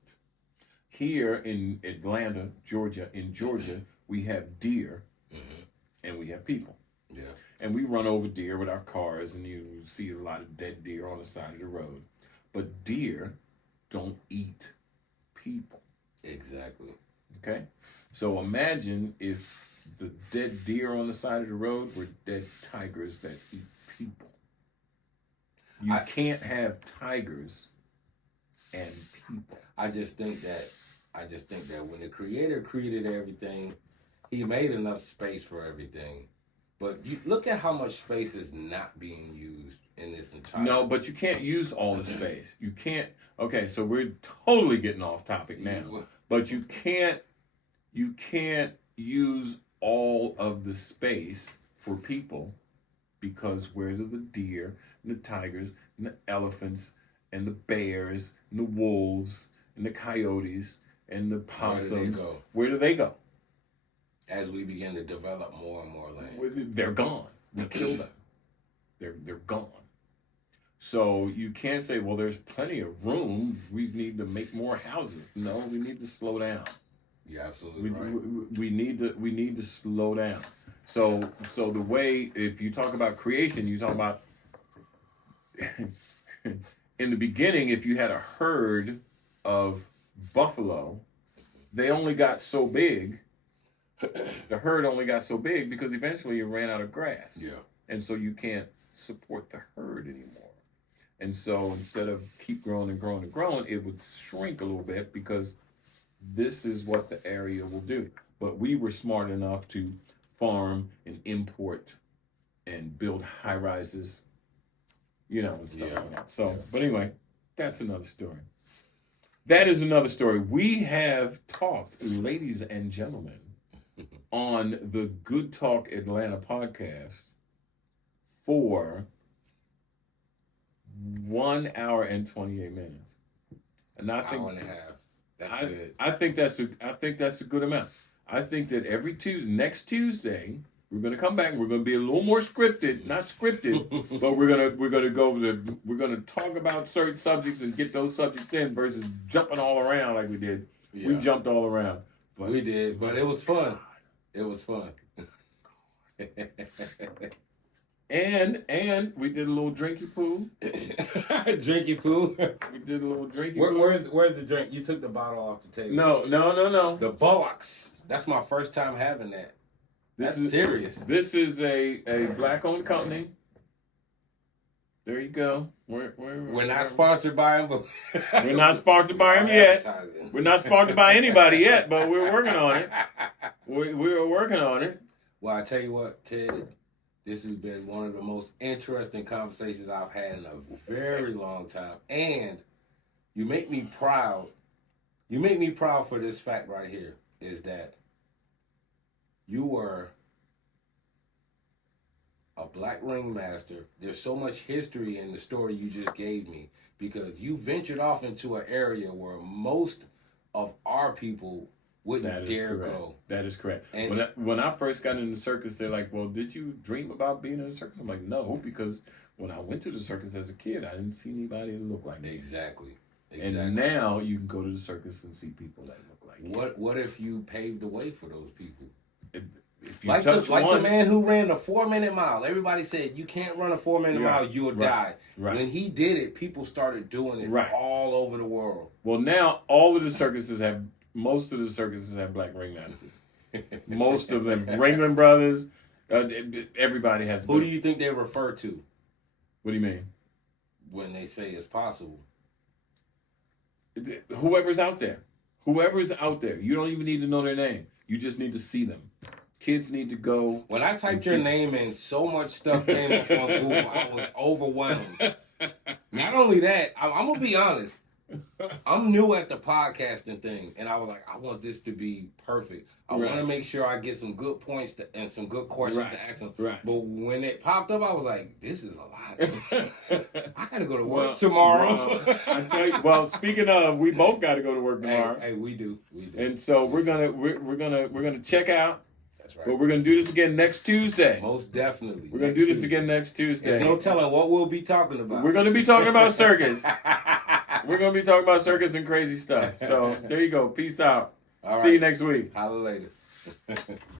Here in Atlanta, Georgia, we have deer and we have people. Yeah. And we run over deer with our cars, and you see a lot of dead deer on the side of the road. But deer don't eat people. Exactly. Okay? So imagine if the dead deer on the side of the road were dead tigers that eat people. You can't have tigers and people. I just think that when the Creator created everything, He made enough space for everything. But you look at how much space is not being used in this entire. No, but you can't use all the space. You can't. Okay, so we're totally getting off topic now. But you can't use all of the space for people because where do the deer and the tigers and the elephants and the bears and the wolves and the coyotes and the possums? Where do they go? As we begin to develop more and more land. They're gone. We killed them. They're gone. So you can't say, well, there's plenty of room. We need to make more houses. No, we need to slow down. You're absolutely right. We need to slow down. So the way, if you talk about creation, you talk about in the beginning, if you had a herd of buffalo, they only got so big. The herd only got so big because eventually it ran out of grass. Yeah. And so you can't support the herd anymore. And so instead of keep growing and growing and growing, it would shrink a little bit because this is what the area will do. But we were smart enough to farm and import and build high rises, and stuff like that. So, but anyway, that's another story. That is another story. We have talked, ladies and gentlemen, on the Good Talk Atlanta podcast for 1 hour and 28 minutes. And I think hour and a half. That's good. I think that's a good amount. I think that every next Tuesday, we're gonna come back and we're gonna be a little more scripted, not scripted, but we're gonna talk about certain subjects and get those subjects in versus jumping all around like we did. Yeah. We jumped all around. But we did, but it was fun. It was fun. And we did a little drinky poo. Drinky poo. We did a little drinky poo. Where's the drink? You took the bottle off the table. No. The box. That's my first time having that. That's serious. This is a black-owned company. There you go. We're not sponsored by them, but we're not sponsored by them yet. We're not sponsored by anybody yet, but we're working on it. We're working on it. Well, I tell you what, Ted, this has been one of the most interesting conversations I've had in a very long time. And you make me proud. You make me proud for this fact right here, is that you were a black ringmaster. There's so much history in the story you just gave me because you ventured off into an area where most of our people wouldn't dare go. That is correct. And when I first got in the circus, they're like, well, did you dream about being in the circus? I'm like, no, because when I went to the circus as a kid, I didn't see anybody that looked like me. Exactly. And now you can go to the circus and see people that look like you. What if you paved the way for those people? If you like the man who ran the 4-minute mile. Everybody said you can't run a 4-minute mile, you'll die. Right. When he did it, people started doing it all over the world. Well, now all of the circuses have, most of the circuses have black ringmasters. Most of them, Ringling Brothers, everybody has. Who do you think they refer to? What do you mean? When they say it's possible. Whoever's out there. Whoever's out there. You don't even need to know their name. You just need to see them. Kids need to go. When I typed your name in, so much stuff came up on Google. I was overwhelmed. Not only that, I'm going to be honest. I'm new at the podcasting thing, and I was like, I want this to be perfect. I want to make sure I get some good points and some good questions to ask them. Right. But when it popped up, I was like, this is a lot. I got to go to work tomorrow. I tell you. Well, speaking of, we both got to go to work tomorrow. Hey, we do. And so we're gonna check out. That's right. But we're gonna do this again next Tuesday. Most definitely. We're gonna do this again next Tuesday. There's no telling what we'll be talking about. We're gonna be talking about circus. We're gonna be talking about circus and crazy stuff. So there you go. Peace out. All right. See you next week. Holla later.